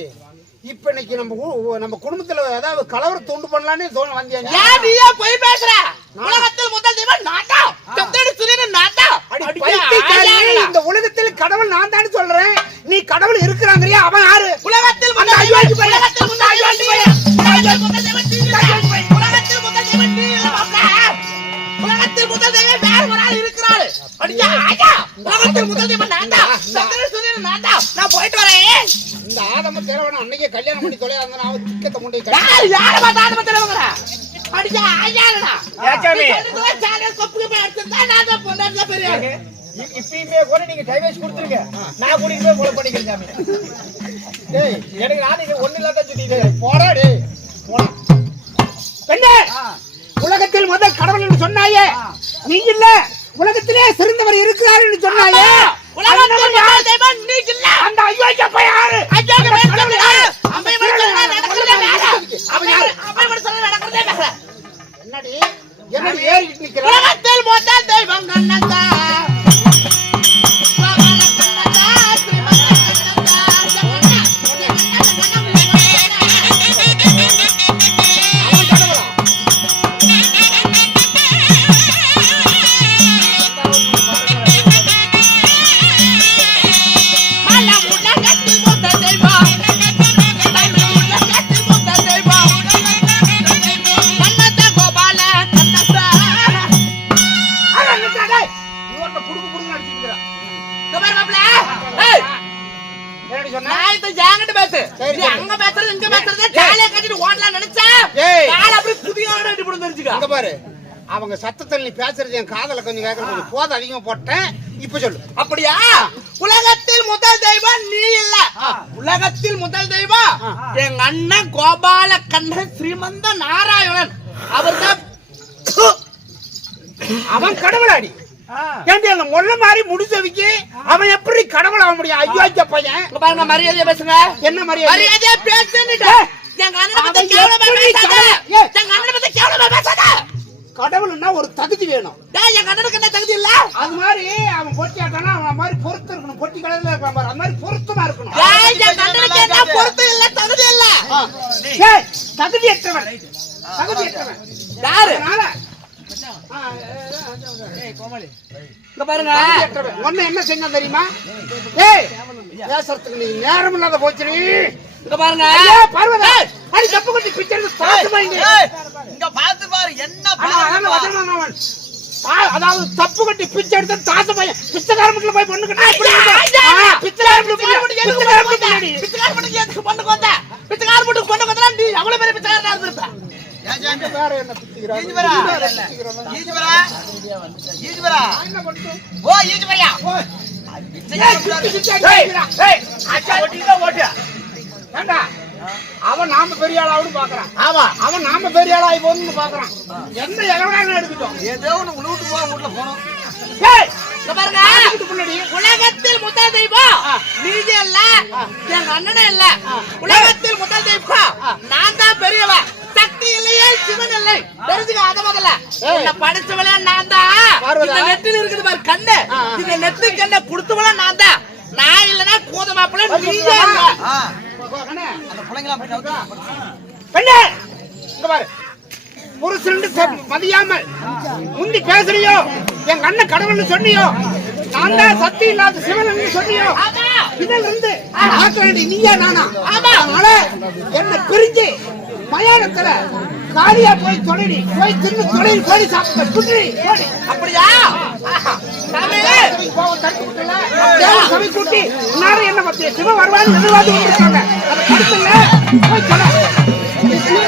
இப்ப இன்னைக்கு நம்ம குடும்பத்துல ஏதாவது கலவரம் தூண்டு பண்ணலான்னு வந்தேன். ஏன் நீயே போய் பேசுற? உலகத்தில் முதல் தெய்வம் நான் தான், சந்திரன் சூரியன் நான் தான். இந்த உலகத்தில் கடவுள் நான் தான் சொல்றேன், நீ கடவுள் இருக்கிறாங்கறியா? அவன் யாரு? உலகத்தில் முதல் தெய்வம், உலகத்தில் முதல் தெய்வம், உலகத்தில் முதல் தெய்வம், உலகத்தில் முதல் தெய்வம், உலகத்தில் முதல் தெய்வம் வேற ஒரு ஆள் இருக்கிறாரு. அடியா ஆயா, உலகத்தில் முதல் தெய்வம் நான் தான், சந்திரன் சூரியன் நான் தான். நான் போயிட்டு வரேன். இந்த ஆதம தேவன அன்னைக்கே கல்யாணம் பண்ணி தொலையாங்க. நான் திக்கத்தை முண்டை யார பார்த்து ஆதம தேவங்கற? அடியா ஆயாடா. ஏச்சாமி சாடல் கொப்புக்கு போய் எடுத்துட்டா நான் தான் பொண்டாட்டில பெரிய. இப்பவே கூட நீங்க டைவர்ஸ் கொடுத்துருங்க, நான் கூட்டிட்டு போய் கொலை பண்ணிக்கிறேன் சாமி. டேய் எனக்கு நான் நீங்க ஒண்ணு இல்லாத சுத்திட்டே போடா டேய் போடா. பெண்ணே, உலகத்தில் முதல் கடவுள் என்று சொன்னாயே நீ இல்ல, உலகத்திலே சிறந்தவர் இருக்கிறார் என்று சொன்னாயே. உலகத்தில் முதல் தெய்வம் நீ இல்ல. அந்த ஐயோக்கு அப்ப யாரு? ஐயோக்கு கடவுள் யாரு? அம்மை மனசுல நடக்குறதே வேற. அவன் யாரு? அம்மை மனசுல நடக்குறதே வேற. என்னடி என்னடி ஏறிட்டு நிக்கிற? உலகத்தில் முதல் தெய்வம் கண்ணந்தா. அவங்க சத்தத்தில் நீ பேசுறது என் காதல கொஞ்சம் கேட்கறது போத அதிகமா போட்டேன். இப்ப சொல்லு. அப்படியா? உலகத்தில் முதல் தெய்வம் நீ இல்ல, உலகத்தில் முதல் தெய்வம் எங்க அண்ணன் கோபால கண்ணன் ஸ்ரீமந்த நாராயணன். அவர்தான் அவன் கடவுளாடி. ஏண்டி அந்த முள்ள மாதிரி முடிச்சவிக்கு அவன் எப்படி கடவுள் ஆக முடியும்? ஐயோ பையன் பாருங்க, மரியாதையா பேசுங்க. என்ன மரியாதை? மரியாதையா பேசுன்னு எங்க அண்ணனை பத்தி அவன் கேவலமா எப்படி பேசாத. ஏய். எங்க அண்ணனை பத்தி கேவலமா பேசாத. கடவுள்னா ஒரு தகுதி வேணும். டேய் எங்க அண்ணனுக்கு என்ன தகுதி இல்ல? அது மாதிரி அவன் பொட்டி ஆட்டானா அவன் மாதிரி பொறுத்து இருக்கணும். பொட்டி கடையில இருப்பான் பாரு, அது மாதிரி பொருத்தமா இருக்கணும். டேய் எங்க அண்ணனுக்கு என்ன பொறுத்து இல்ல, தகுதி இல்ல. ஏய், தகுதியற்றவன். தகுதியற்றவன். யாரு? அதனால இங்க பாருங்க. தகுதியற்றவன். ஒண்ணு என்ன செஞ்சான் தெரியுமா? ஏய், பேசுறதுக்கு நீ நேரம் இல்லாத போச்சு. இங்க பாருங்க. ஐயா, பார்வதா, அடி தப்பு கட்டி பிச்சை எடுத்து தாத்து வைங்க. இங்க பாத்து பாரு என்ன அதான் வசனம் அவன். அதாவது தப்பு கட்டி பிச்சை எடுத்து தாத்து பையன் பிச்சைக்கார வீட்டுல போய் பொண்ணு கட்டி பிச்சைக்கார வீட்டுக்கு எதுக்கு பொண்ணுக்கு வந்த? பிச்சைக்கார வீட்டுக்கு பொண்ணுக்கு வந்தா நீ அவ்வளவு பெரிய பிச்சைக்காரனா இருந்திருப்ப. வேற என்ன பிச்சைக்கிறான்? ஈஜ்வரா ஓ ஈஜ்வரியா அவன் நாம பெரிய ஆளாவும் பாக்குறான். ஆமா அவன் நாம பெரிய ஆளாய் போன்னு பாக்குறான். என்ன எவ்வளவு எடுத்துட்டோம். ஏதோ ஒண்ணு விட்டு போக வீட்டுல போனோம். இங்க பாருங்க. உலகத்தில் முதல் தெய்வம் நீதி இல்ல, எங்க அண்ணனே இல்ல. உலகத்தில் முதல் தெய்வம் நான் தான் பெரியவன். சக்தி இல்லையே, சிவன் இல்லை. தெரிஞ்சுக்க அத முதல்ல. என்ன படிச்சவளே நான் தான். இந்த நெத்தில இருக்குது பாரு கண்ணு, இந்த நெத்தி கண்ணை குடுத்தவளே நான் தான். நான் இல்லனா கோத மாப்பிள நீங்க இல்ல. அந்த பிள்ளைங்களா போய் நவுத்து. பெண்ணே, இங்க பாரு. புருஷன் மதியாமல் முந்தி பேசுறியோ, எங்க அண்ணன் கடவுள்னு சொன்னியோ, நான் தான் சக்தி இல்லாத சிவன் சொன்னியோ, ஆமா. இதுல இருந்து ஆக்க வேண்டிய நீயா நானா? ஆமா. அதனால என்ன பிரிஞ்சு மயானத்துல காலியா போய் தொழில் போய் தின்னு தொழில் போய் சாப்பிட்ட குட்டி போடி. அப்படியா? சாமி சபை கூட்டி எல்லாரும் என்ன பத்திய சிவ வருவான்னு எதிர்பார்த்து வந்துருக்காங்க. அதை கருத்துல போய் சொல்ல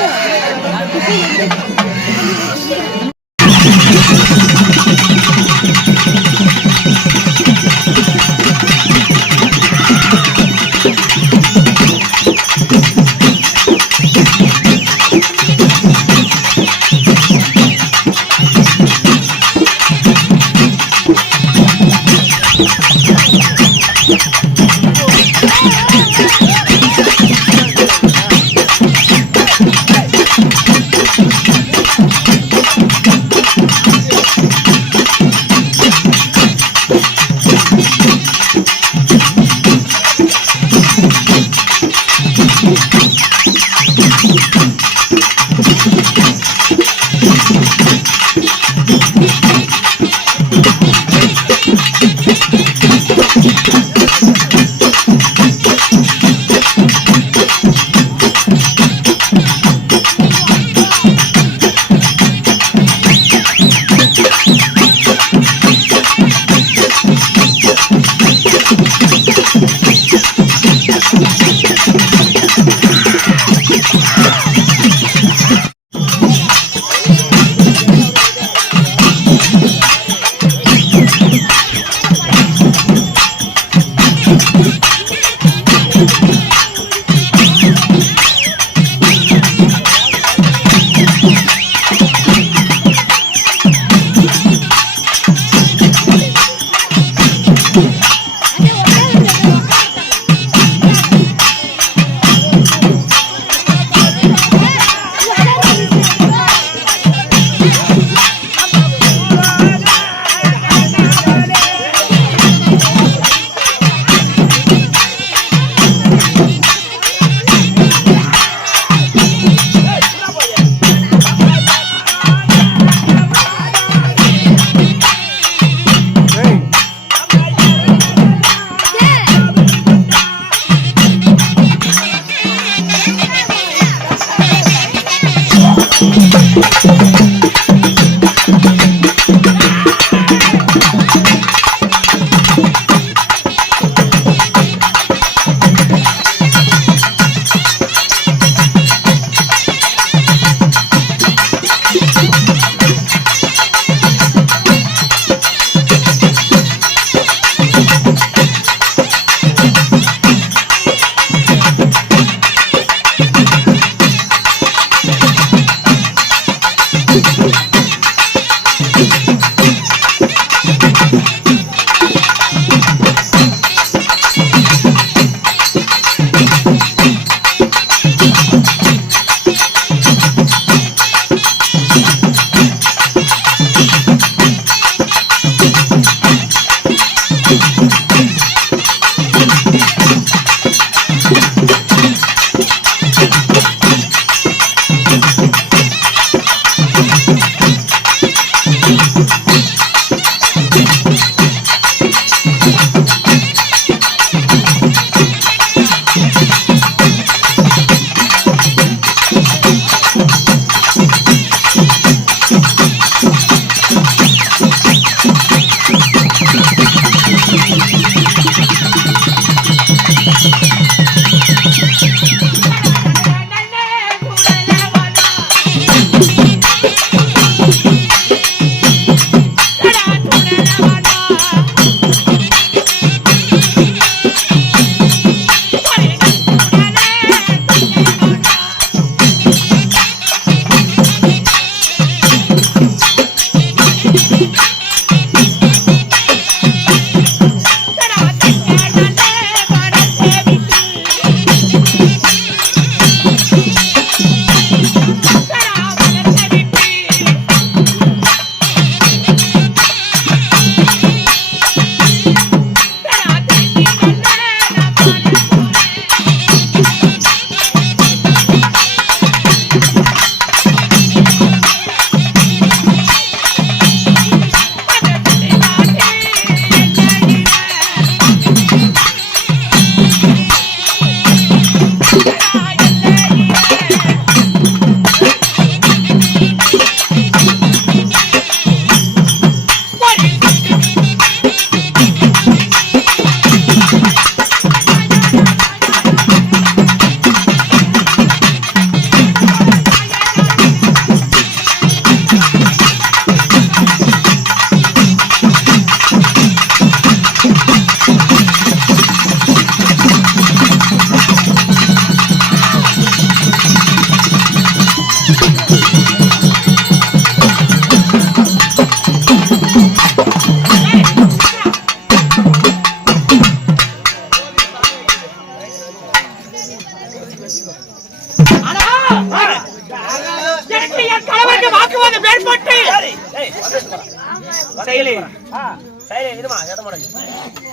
சரி இருமா ஏத்த மாட்டேங்க.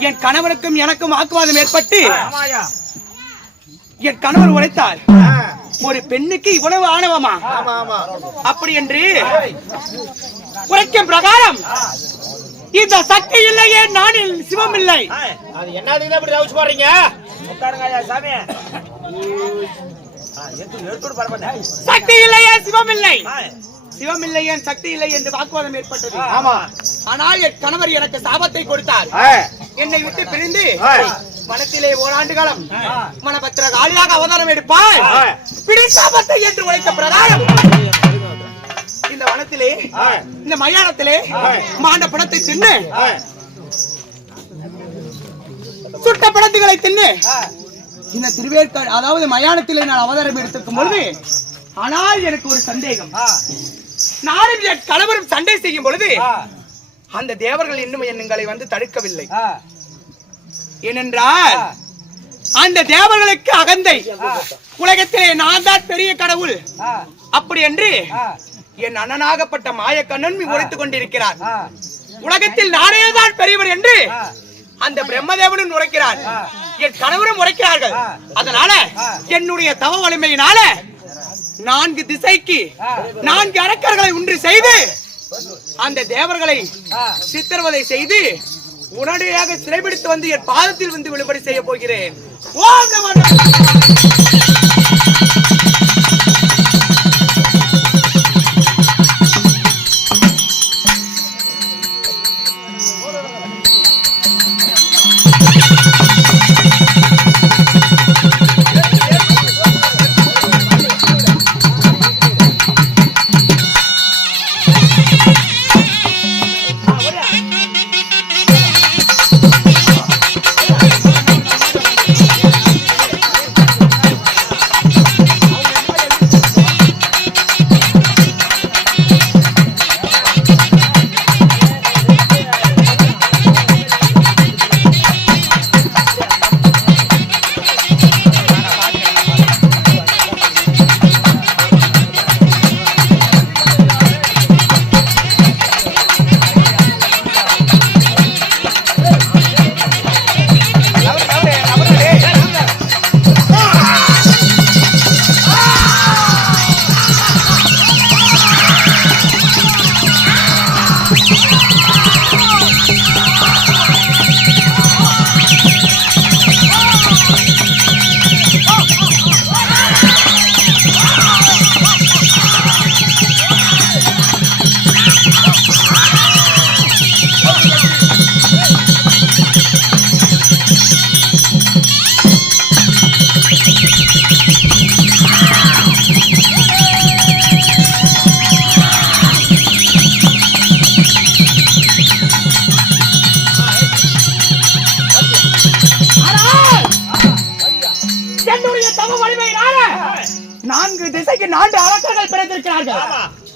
என் கணவனுக்கும் எனக்கும் வாக்குவாதம் ஏற்பட்டு ஆமாயா. என் கணவர் உழைத்தார். ஒரு பெண்ணுக்கு இவ்வளவு ஆணவமா? ஆமா ஆமா. அப்படி என்று உரைக்கும் பிரகாரம் இந்த சக்தி இல்லையே நானில் சிவம் இல்லை. அது என்னதுக்கு அப்படி ரவுஸ் போடுறீங்க? உட்காருங்க ஐயா சாமி. எடுத்து பரவாயில்லை. சக்தி இல்லையே சிவம் இல்லை, சிவம் இல்லை என் சக்தி இல்லை என்று வாக்குவாதம் ஏற்பட்டது. ஆமா. ஆனால் என் கணவர் எனக்கு சாபத்தை கொடுத்தார். என்னை விட்டு பிரிந்து மனத்திலே ஓராண்டு காலம் மனபத்திர காலியாக அவதாரம் எடுப்பார். பிடி சாபத்தை என்று உழைத்த பிரகாரம் இந்த வனத்திலே இந்த மயானத்திலே மாண்ட பணத்தை தின்னு சுட்ட பணத்துகளை தின்னு இந்த திருவேற்காடு அதாவது மயானத்திலே நான் அவதாரம் எடுத்திருக்கும் பொழுது ஆனால் எனக்கு ஒரு சந்தேகம். நானும் என் கணவரும் சண்டை செய்யும் பொழுது அந்த தேவர்கள் இன்னும் எங்களை வந்து தடுக்கவில்லை. ஏனென்றால் அந்த தேவர்களுக்கு அகந்தை, உலகத்திலே நான் தான் பெரிய கடவுள் அப்படி என்று என் அண்ணனாகப்பட்ட மாயக்கண்ணன் உரைத்துக் கொண்டிருக்கிறார். உலகத்தில் நானே தான் பெரியவர் என்று அந்த பிரம்மதேவனும் உரைக்கிறார், என் கணவரும் உரைக்கிறார்கள். அதனால என்னுடைய தவ வலிமையினால 4 திசைக்கு 4 அரக்கர்களை ஒன்று செய்து அந்த தேவர்களை சித்திரவதை செய்து உடனடியாக சிறைபிடித்து வந்து என் பாதத்தில் வந்து விழுபடி செய்ய போகிறேன். ஓம் நமோ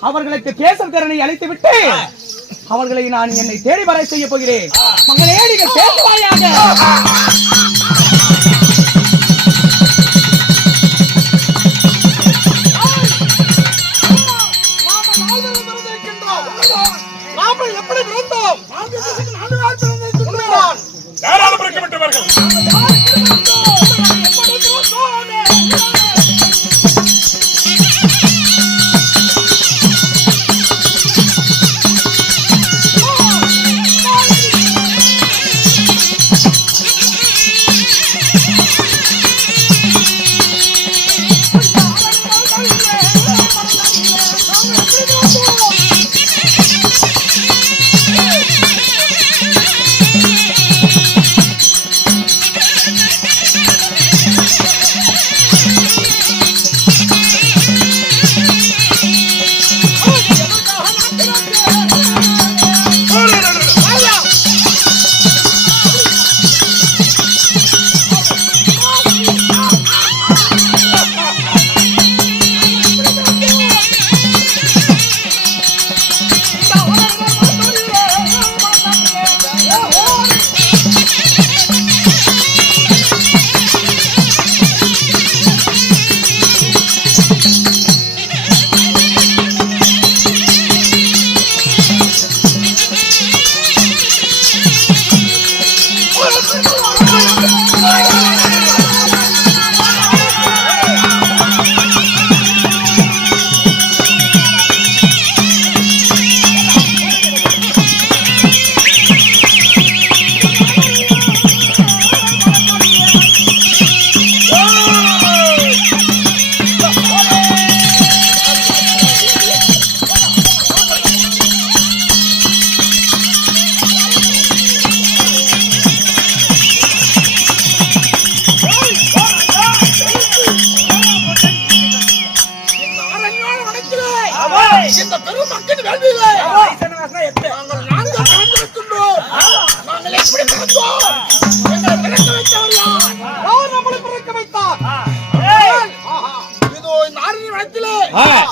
அவர்களுக்கு பேசும் திறனை அழைத்து விட்டு அவர்களை நான் என்னை தேடி வர செய்ய போகிறேன். மகளே நீங்கள் பேசுவாயாக. எப்படி பிறந்தோம்? யாராலும் பிறக்கப்பட்டவர்கள்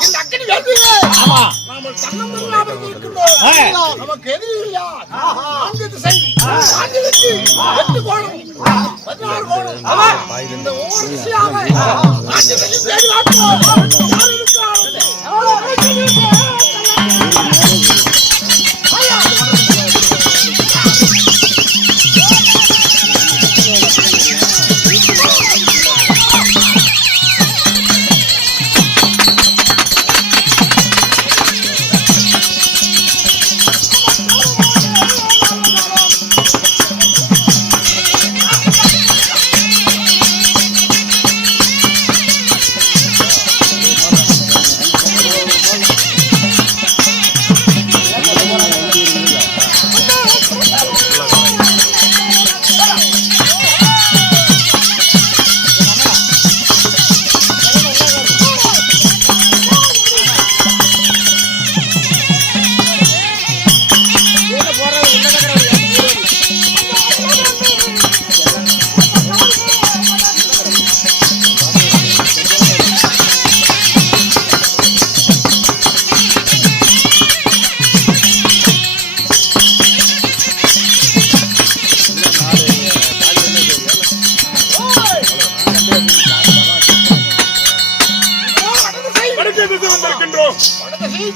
இந்த அக்கினி வேள்வியிலே நாம தன்னந்தனியாக இருக்கின்றோம். நமக்கு எதிரிகள் யார்? 4 திசை, 4 திக்கு, 8 கோணம், 16 கோணம். இந்த ஒவ்வொரு திசையாக 4 திசை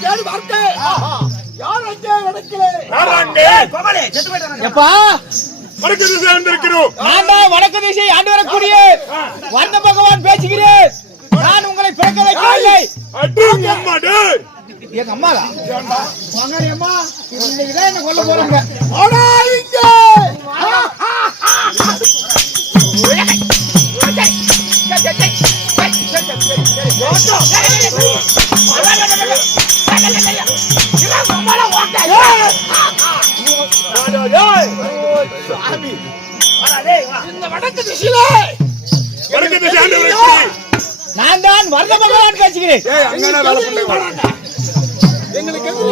தேடி பார்க்கிறோம். யார் இருக்கிறார்கள்? வடக்கு திசை ஆண்டு வரக்கூடிய வர்ண பகவான் பேசுகிறேன். நான் உங்களை பிறக்க வைக்கவில்லை. எங்க அம்மாடா அம்மா இன்னைக்குதான் என்ன கொல்ல போறாங்க. இந்த வடக்கு திசையில நான் தான் வர்ண பகவான் பேசுகிறேன். எங்களுக்கு எதிரி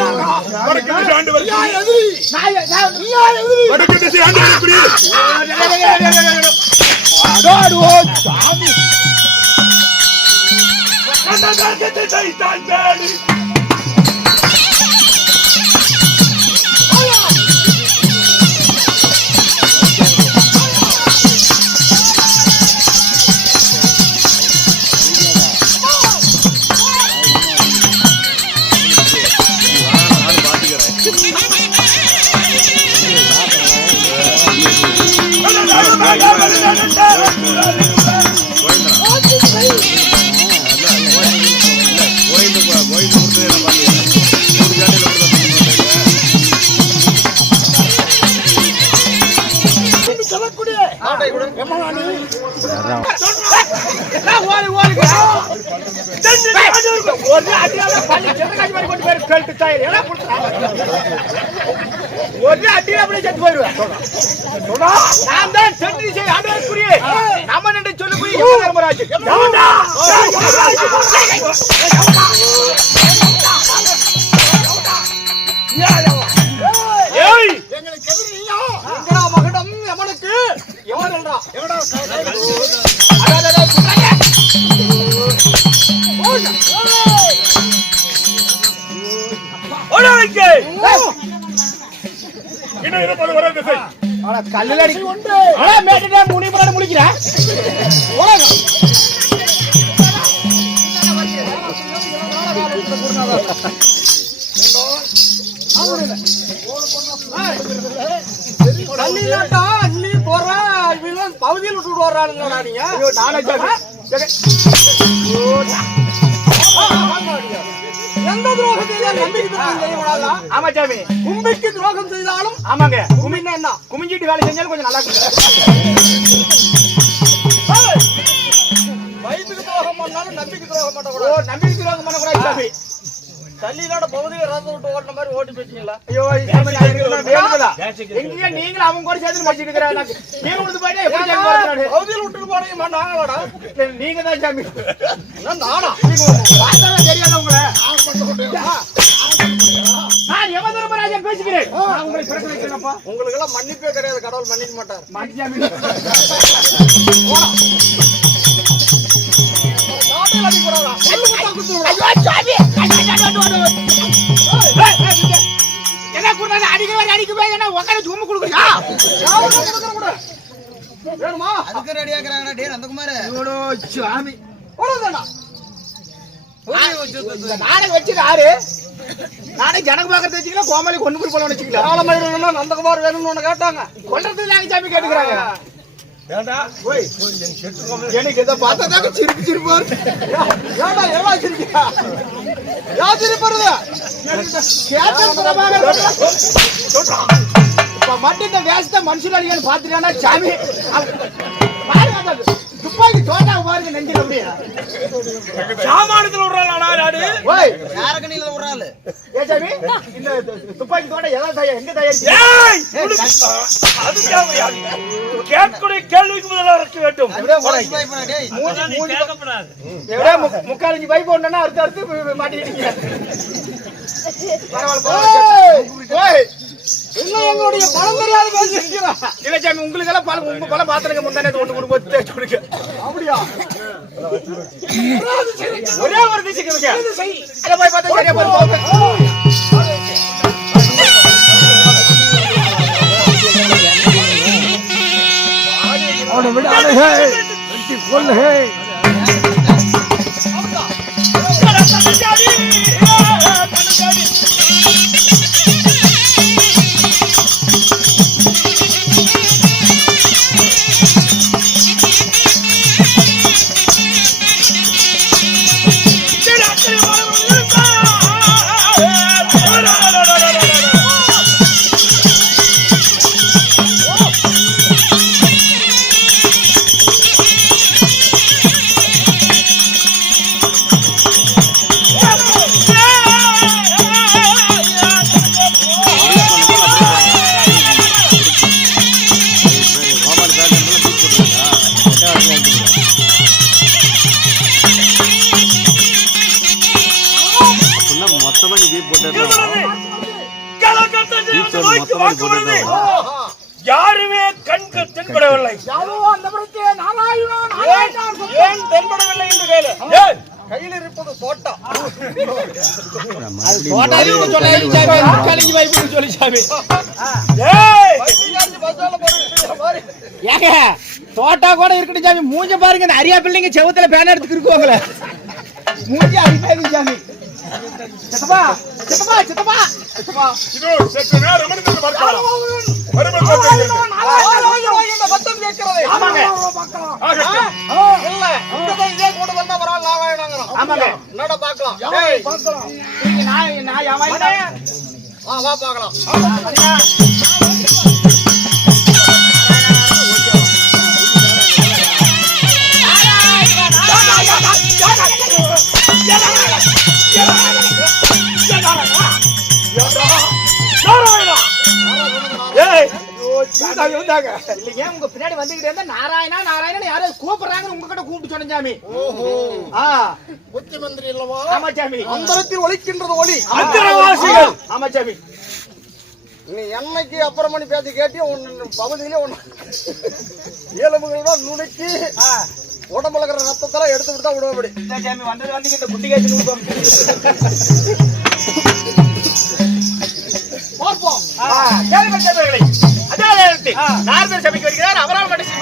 ஒரு அடியில் அப்படியே செத்து போயிடுவேன். நான் தான் சென்று செய்ய ஆண்டவருக்குரிய நமன் என்று சொல்லக்கூடிய யமதர்மராஜ். எங்களுக்கு எதிரியா மகடம் யமனுக்கு எவனல்றா கல்லடி முனிபுரான முடிக்கிறேன். பகுதியில் விட்டு வர்றானுங்களா நீங்க? எந்த துரோகம் செய்தாலும் நம்பிக்கை துரோகம் செய்யக்கூடாதா? ஆமா சாமி. கும்பிக்கு துரோகம் செய்தாலும் ஆமாங்க. கும்பின்னா என்ன? குமிஞ்சிட்டு வேலை செஞ்சாலும் கொஞ்சம் நல்லா இருக்கு. வயிற்றுக்கு துரோகம் பண்ணாலும் நம்பிக்கை துரோகம் பண்ணக்கூடாது. ஓ, நம்பிக்கை துரோகம் பண்ணக்கூடாது சாமி. தள்ளியோட பகுதியில் ரத்த விட்டு ஓட்டின மாதிரி ஓட்டி போயிட்டீங்களா? ஐயோ, எங்கேயா நீங்களும் அவங்க கூட சேர்த்து மச்சிட்டு இருக்கிறாங்க. நீங்க விட்டு போயிட்டா எப்படி ஜாமி வரணும்? பகுதியில் விட்டு போனீங்க நாங்களாடா? நீங்க தான் ஜாமி. நானா? தெரியாத உங்களை நான் யமதர்மராஜன் பேசுகிறேன். நான் உங்களை பிறக்க வைக்கிறேன்ப்பா. உங்களுக்கு எல்லாம் மன்னிப்பே கிடையாது. கடவுள் மன்னிக்க மாட்டார். மன்னிச்சாமி போடா. நாட்டை அடிக்கிறாரா? ஐயோ சாமி என்ன குடுறாங்க அடிக்கவே என்ன உட்கார ஜூம் கொடுக்குறியா வேணுமா அதுக்கு ரெடி ஆக்குறாங்கடா டேய் நந்தகுமார் ஐயோ சாமி போறதா இந்த நாடகம் வச்சு யாரு நாடகம் ஜனங்க பாக்குறது வச்சுக்கலாம் கோமாளி கொண்டு போய் போல வச்சுக்கலாம் காலமயிரா நந்தகுமார் வேணும்னு ஒண்ணு கேட்டாங்க கொல்றது நாங்க சாமி கேட்டுக்கிறாங்க ஏண்டா ஓய் எனக்கு இதை பார்த்தா சிரிப்பு சிரிப்பாரு ஏடா எவ்வளவு சிரிக்கா யா சிரிப்பறது இப்ப மட்டும் இந்த வேஷத்தை மனுஷன் அடிக்கன்னு பாத்துட்டானா சாமி பாருங்க துப்பாக்கி தோட்டா பாருங்க நெஞ்சில் அப்படியே சாமானத்துல விடுறாளா நாடு ஓய் யார கண்ணில விடுறாளு ஏ சாமி இந்த துப்பாக்கி தோட்டா எங்க தயாரிச்சு ஏய் அதுக்காக கேட்கக்கூடிய கேள்விக்கு பதிலா இருக்க வேண்டும் டேய் எவ்வளோ முக்காலஞ்சு பைப் ஒண்ணுன்னா அடுத்து மாட்டிக்கிட்டீங்க பரவாயில்ல இன்னும் எங்களுடைய பணம் தெரியாத பேசிக்கிறா இல்ல சாமி உங்களுக்கு எல்லாம் பல உங்க பல பாத்திரங்க முந்தானே ஒண்ணு கொண்டு போய் தேய்ச்சி கொடுக்க அப்படியா ஒரே ஒரு திசைக்கு வைக்க அத போய் பார்த்தா சரியா போய் அவனை விடாதே வெட்டி கொல்லு யாருமே கண்கள் தென்படவில்லை ஏன் தென்படவில்லை என்று கேளு ஏன் கையில் இருப்பது தோட்டம் ஏங்க தோட்டா கூட இருக்கட்டும் சாமி மூஞ்ச பாருங்க இந்த அரியா பிள்ளைங்க செவத்துல பேன எடுத்துக்கு இருக்குவாங்களே மூஞ்சி அரிக்காதீங்க சாமி சித்தப்பா சித்தப்பா சித்தப்பா சித்தப்பா இதோ சற்று நேரம் அமர்ந்து பார்க்கலாம் பத்தம் கேட்கிறது ஆமாங்க இல்ல இதே கூட வந்தா பரவாயில்ல நாராயணங்கிறோம் ஆமாங்க என்னடா பாக்கலாம் நீங்க நான் யாவாயிட்டேன் வா பாக்கலாம் ஏன் உங்க பின்னாடி வந்துகிட்டே இருந்தா நாராயணா நாராயணன் யாரும் கூப்பிடுறாங்க உங்ககிட்ட கூப்பிட்டு சொன்ன சாமி புத்தி மந்திரி இல்லவா ஆமா சாமி அந்தரத்தில் ஒலிக்கின்றது ஒலி அந்தரவாசிகள் ஆமா சாமி நீ என்னைக்கு அப்புறம் மணி பேச்சு கேட்டி உன் பகுதியிலே ஒண்ணு எலும்புகளோட நுணுக்கி உடம்புல இருக்கிற ரத்தத்தெல்லாம் எடுத்து விட்டா விடுவபடி சாமி வந்தது வந்து இந்த குட்டி காய்ச்சி பார்ப்போம் கேள்விப்பட்டவர்களை அதே நாரதர் சபைக்கு வருகிறார் அவரால் கடைசி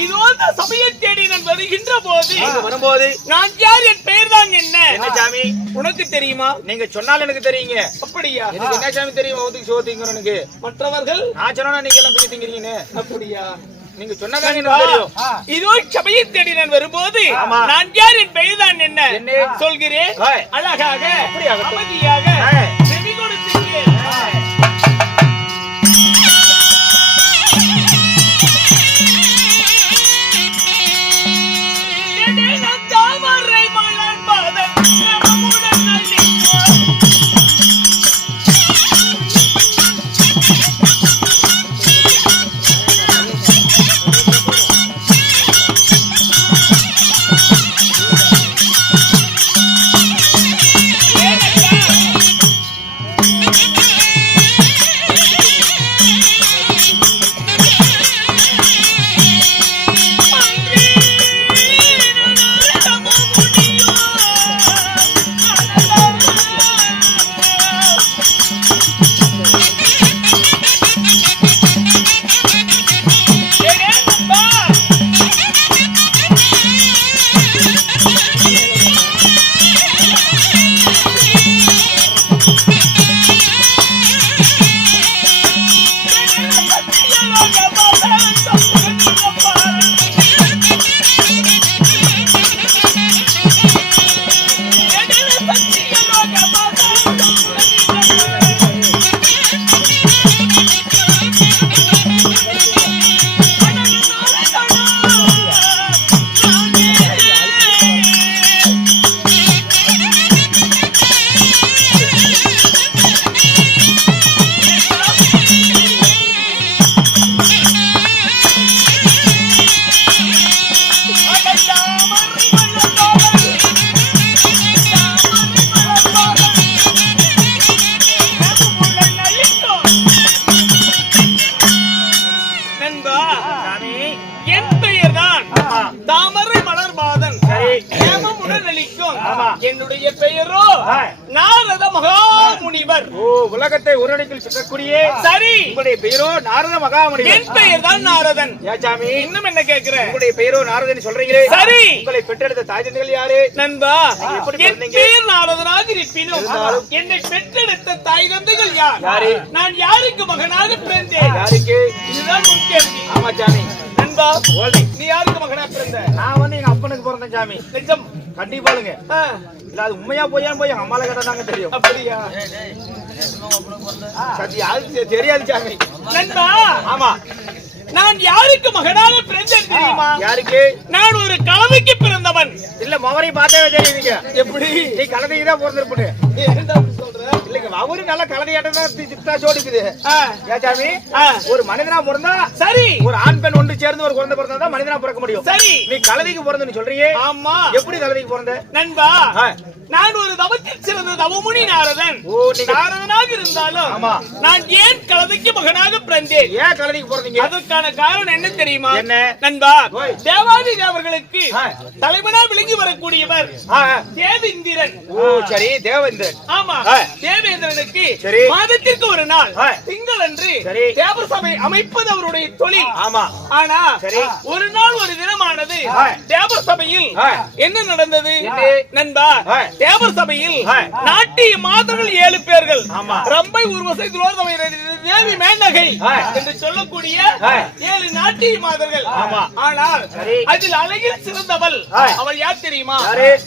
இதோ அந்த சபையை தேடி நான் வருகின்ற போது வரும்போது நான் யார், என் பெயர் தான் என்ன சாமி உனக்கு தெரியுமா? நீங்க சொன்னாலும் எனக்கு தெரியுங்க. அப்படியா? எனக்கு என்ன சாமி தெரியும்? ஒதுக்கு சோதிங்க எனக்கு. மற்றவர்கள் நான் சொன்னா நீங்க எல்லாம் போய் திங்கிறீங்கன்னு. அப்படியா? நீங்க சொன்னதானே எனக்கு தெரியும். இதோ சபையை தேடி நான் வரும்போது நான் யார், என் பெயர் தான் என்ன சொல்கிறேன். அழகாக அமைதியாக செவி கொடுத்தீர்கள். தாமரை மலர் பாதம் என்னுடைய பெயரோ நாரத மகாமுனிவர். உலகத்தை ஒருங்கில் சுற்றக்கூடிய சரி, உங்களுடைய பெயரோ நாரத மகாமுனிவர். என் பெயர் தான் நாரதன். சாமி இன்னும் என்ன கேக்குறேன்? உங்களுடைய பெயரோ நாரதன் சொல்றீங்களே. சரி, உங்களை பெற்றெடுத்த தாய் தந்தைகள் யாரு? நண்பா, என் பெயர் நாரதனாக இருப்பினும் என்னை பெற்றெடுத்த தாய் தந்தைகள் யார்? நான் யாருக்கு மகனாக பிறந்தேன்? யாருக்கு? இதுதான் உன் கேள்வி. ஆமா சாமி. நண்பா, நீ யாருக்கு மகனா பிறந்த? நான் எங்க அப்பனுக்கு பிறந்தேன் சாமி. நிஜம்? கண்டிப்பாளுங்க. இல்ல அது உண்மையா போயான்னு போய் எங்க அம்மால கேட்டாங்க தெரியும். அப்படியா? சத்தி அது தெரியாது சாமி. நண்பா, ஆமா, நான் யாருக்கு மகனாக பிறந்தேன் தெரியுமா? யாருக்கு? நான் ஒரு கலவைக்கு பிறந்தவன். இல்ல மவரை பார்த்தே தெரியுங்க. எப்படி? நீ கலதைக்கு தான் பிறந்திருப்பேன். ஏன்டா அப்படி சொல்ற? இல்லைங்க, அவரு நல்ல கலதையாட்டம் தான் சித்தா சோடிக்குது. சாமி, ஒரு மனிதனா பிறந்தா சரி, ஒரு ஆண் பெண் ஒன்று சேர்ந்து ஒரு குழந்தை பிறந்தா தான் மனிதனா பிறக்க முடியும். சரி, நீ கலதைக்கு பிறந்தன்னு சொல்றியே. ஆமா. எப்படி கலதைக்கு பிறந்த? நண்பா, நான் ஒரு தவத்தில் சிறந்த தவமுனி நாரதன். நாரதனாக இருந்தாலும் ஆமா, நான் ஏன் கலதைக்கு மகனாக பிறந்தேன்? ஏன் கலதைக்கு பிறந்தீங்க? அதற்கான காரணம் என்ன தெரியுமா? என்ன நண்பா, தேவாதி தேவர்களுக்கு தலைவனா விளங்கி வரக்கூடியவர் தேவேந்திரன். ஓ சரி, தேவேந்திரன். ஆமா, தேவேந்திரனுக்கு சரி, மாதத்திற்கு ஒரு நாள் திங்கள் அன்று தேவர் சபை அமைப்பது அவருடைய தொழில். ஆமா, ஆனா சரி, ஒரு நாள் ஒரு தினமானது தேவர் சபையில் என்ன நடந்தது நண்பா? தேவர் சபையில் நாட்டிய மாதர்கள் 7 பேர்கள், ரம்பை, ஊர்வசை, துரோதமை, தேவி, மேனகை என்று சொல்லக்கூடிய 7 நாட்டிய மாதர்கள். ஆனால் அதில் அழகில் சிறந்தவள் அவள் யார் தெரியுமா?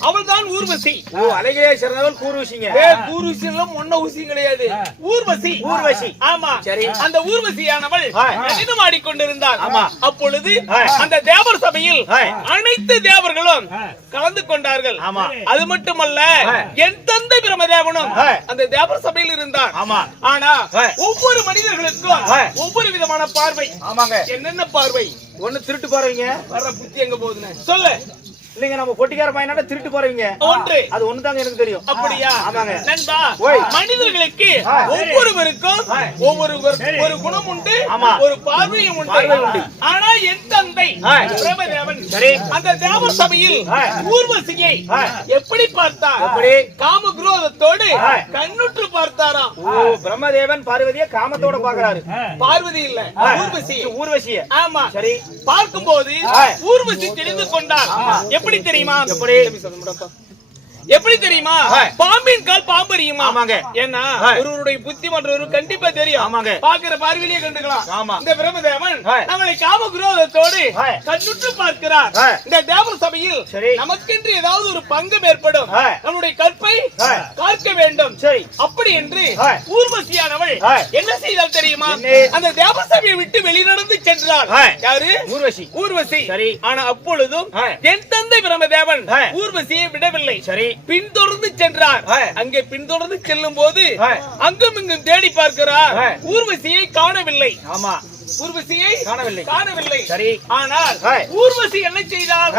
அவள் தான் ஊர்வசி. அழகிலே சிறந்தவள் ஊர்வசிங்க. ஊர்வசி ஒன்ன ஊசி கிடையாது, ஊர்வசி. ஊர்வசி, ஆமா. சரி, அந்த ஊர்வசியானவள் நடனம் ஆடிக்கொண்டிருந்தாள். அப்பொழுது அந்த தேவர் சபையில் அனைத்து தேவர்களும் கலந்து கொண்டார்கள். அது மட்டுமல்ல, என் தந்தை பிரமதேவனும் அந்த தேவர் சபையில் இருந்தார். ஆனா ஒவ்வொரு மனிதர்களுக்கும் ஒவ்வொரு விதமான பார்வை. ஆமாங்க. என்னென்ன பார்வை? ஒண்ணு திருட்டு பார்வைங்க. வர்ற புத்தி எங்க போகுதுன்னு சொல்லு. இல்லைங்க நம்ம பொட்டிக்கார பையனால திருட்டு போறவங்க ஒன்று அது ஒண்ணுதாங்க எனக்கு தெரியும். அப்படியா? ஆமாங்க. நண்பா, ஓய். மனிதர்களுக்கு ஒவ்வொருவருக்கும் ஒரு குணம் உண்டு, ஆமா. ஒரு பார்வையும் பார்வை உண்டு. உண்டு. ஆனா என் தந்தை பிரம்மதேவன் சரி. அந்த தேவ சபையில் ஊர்வசியை எப்படி பார்த்தார்? எப்படி? காம குரோதத்தோடு கண்ணுற்று பார்த்தாராம். ஓ, பிரம்மதேவன் பார்வதியை காமத்தோட பாக்குறாரு. பார்வதி இல்ல, ஊர்வசி. ஊர்வசிய. ஆமா. சரி. பார்க்கும்போது ஊர்வசி தெரிந்து கொண்டார். எப்படி தெரியுமா? எப்படி? எப்படி தெரியுமா? பாம்பின் கால் பாம்பு அறியுமா? ஆமாங்க. ஏன்னா ஒருவருடைய புத்தி மற்றொரு கண்டிப்பா தெரியும். ஆமாங்க. பாக்குற பார்வையிலேயே கண்டுக்கலாம். ஆமா. இந்த பிரம்மதேவன் நம்மளை காம குரோதத்தோடு கண்ணுற்று பார்க்கிறார். இந்த தேவ சபையில் சரி. நமக்கென்று ஏதாவது ஒரு பங்கம் ஏற்படும். நம்முடைய கற்பை காக்க வேண்டும். சரி. அப்படி என்று ஊர்வசியானவள் என்ன செய்தால் தெரியுமா? என்ன? அந்த தேவ சபையை விட்டு வெளிநடந்து சென்றாள். யாரு? ஊர்வசி. ஊர்வசி. சரி. ஆனா அப்பொழுதும் என் தந்தை பிரம்மதேவன் ஊர்வசியை விடவில்லை. சரி. பின்தொடர்ந்து சென்றார். அங்கே பின்தொடர்ந்து செல்லும் போது அங்கும் இங்கும் தேடி பார்க்கிறார். ஊர்வசியை காணவில்லை. ஆமா. ஊர்வசியை காணவில்லை. சரி. ஆனால் ஊர்வசி என்ன செய்தார்?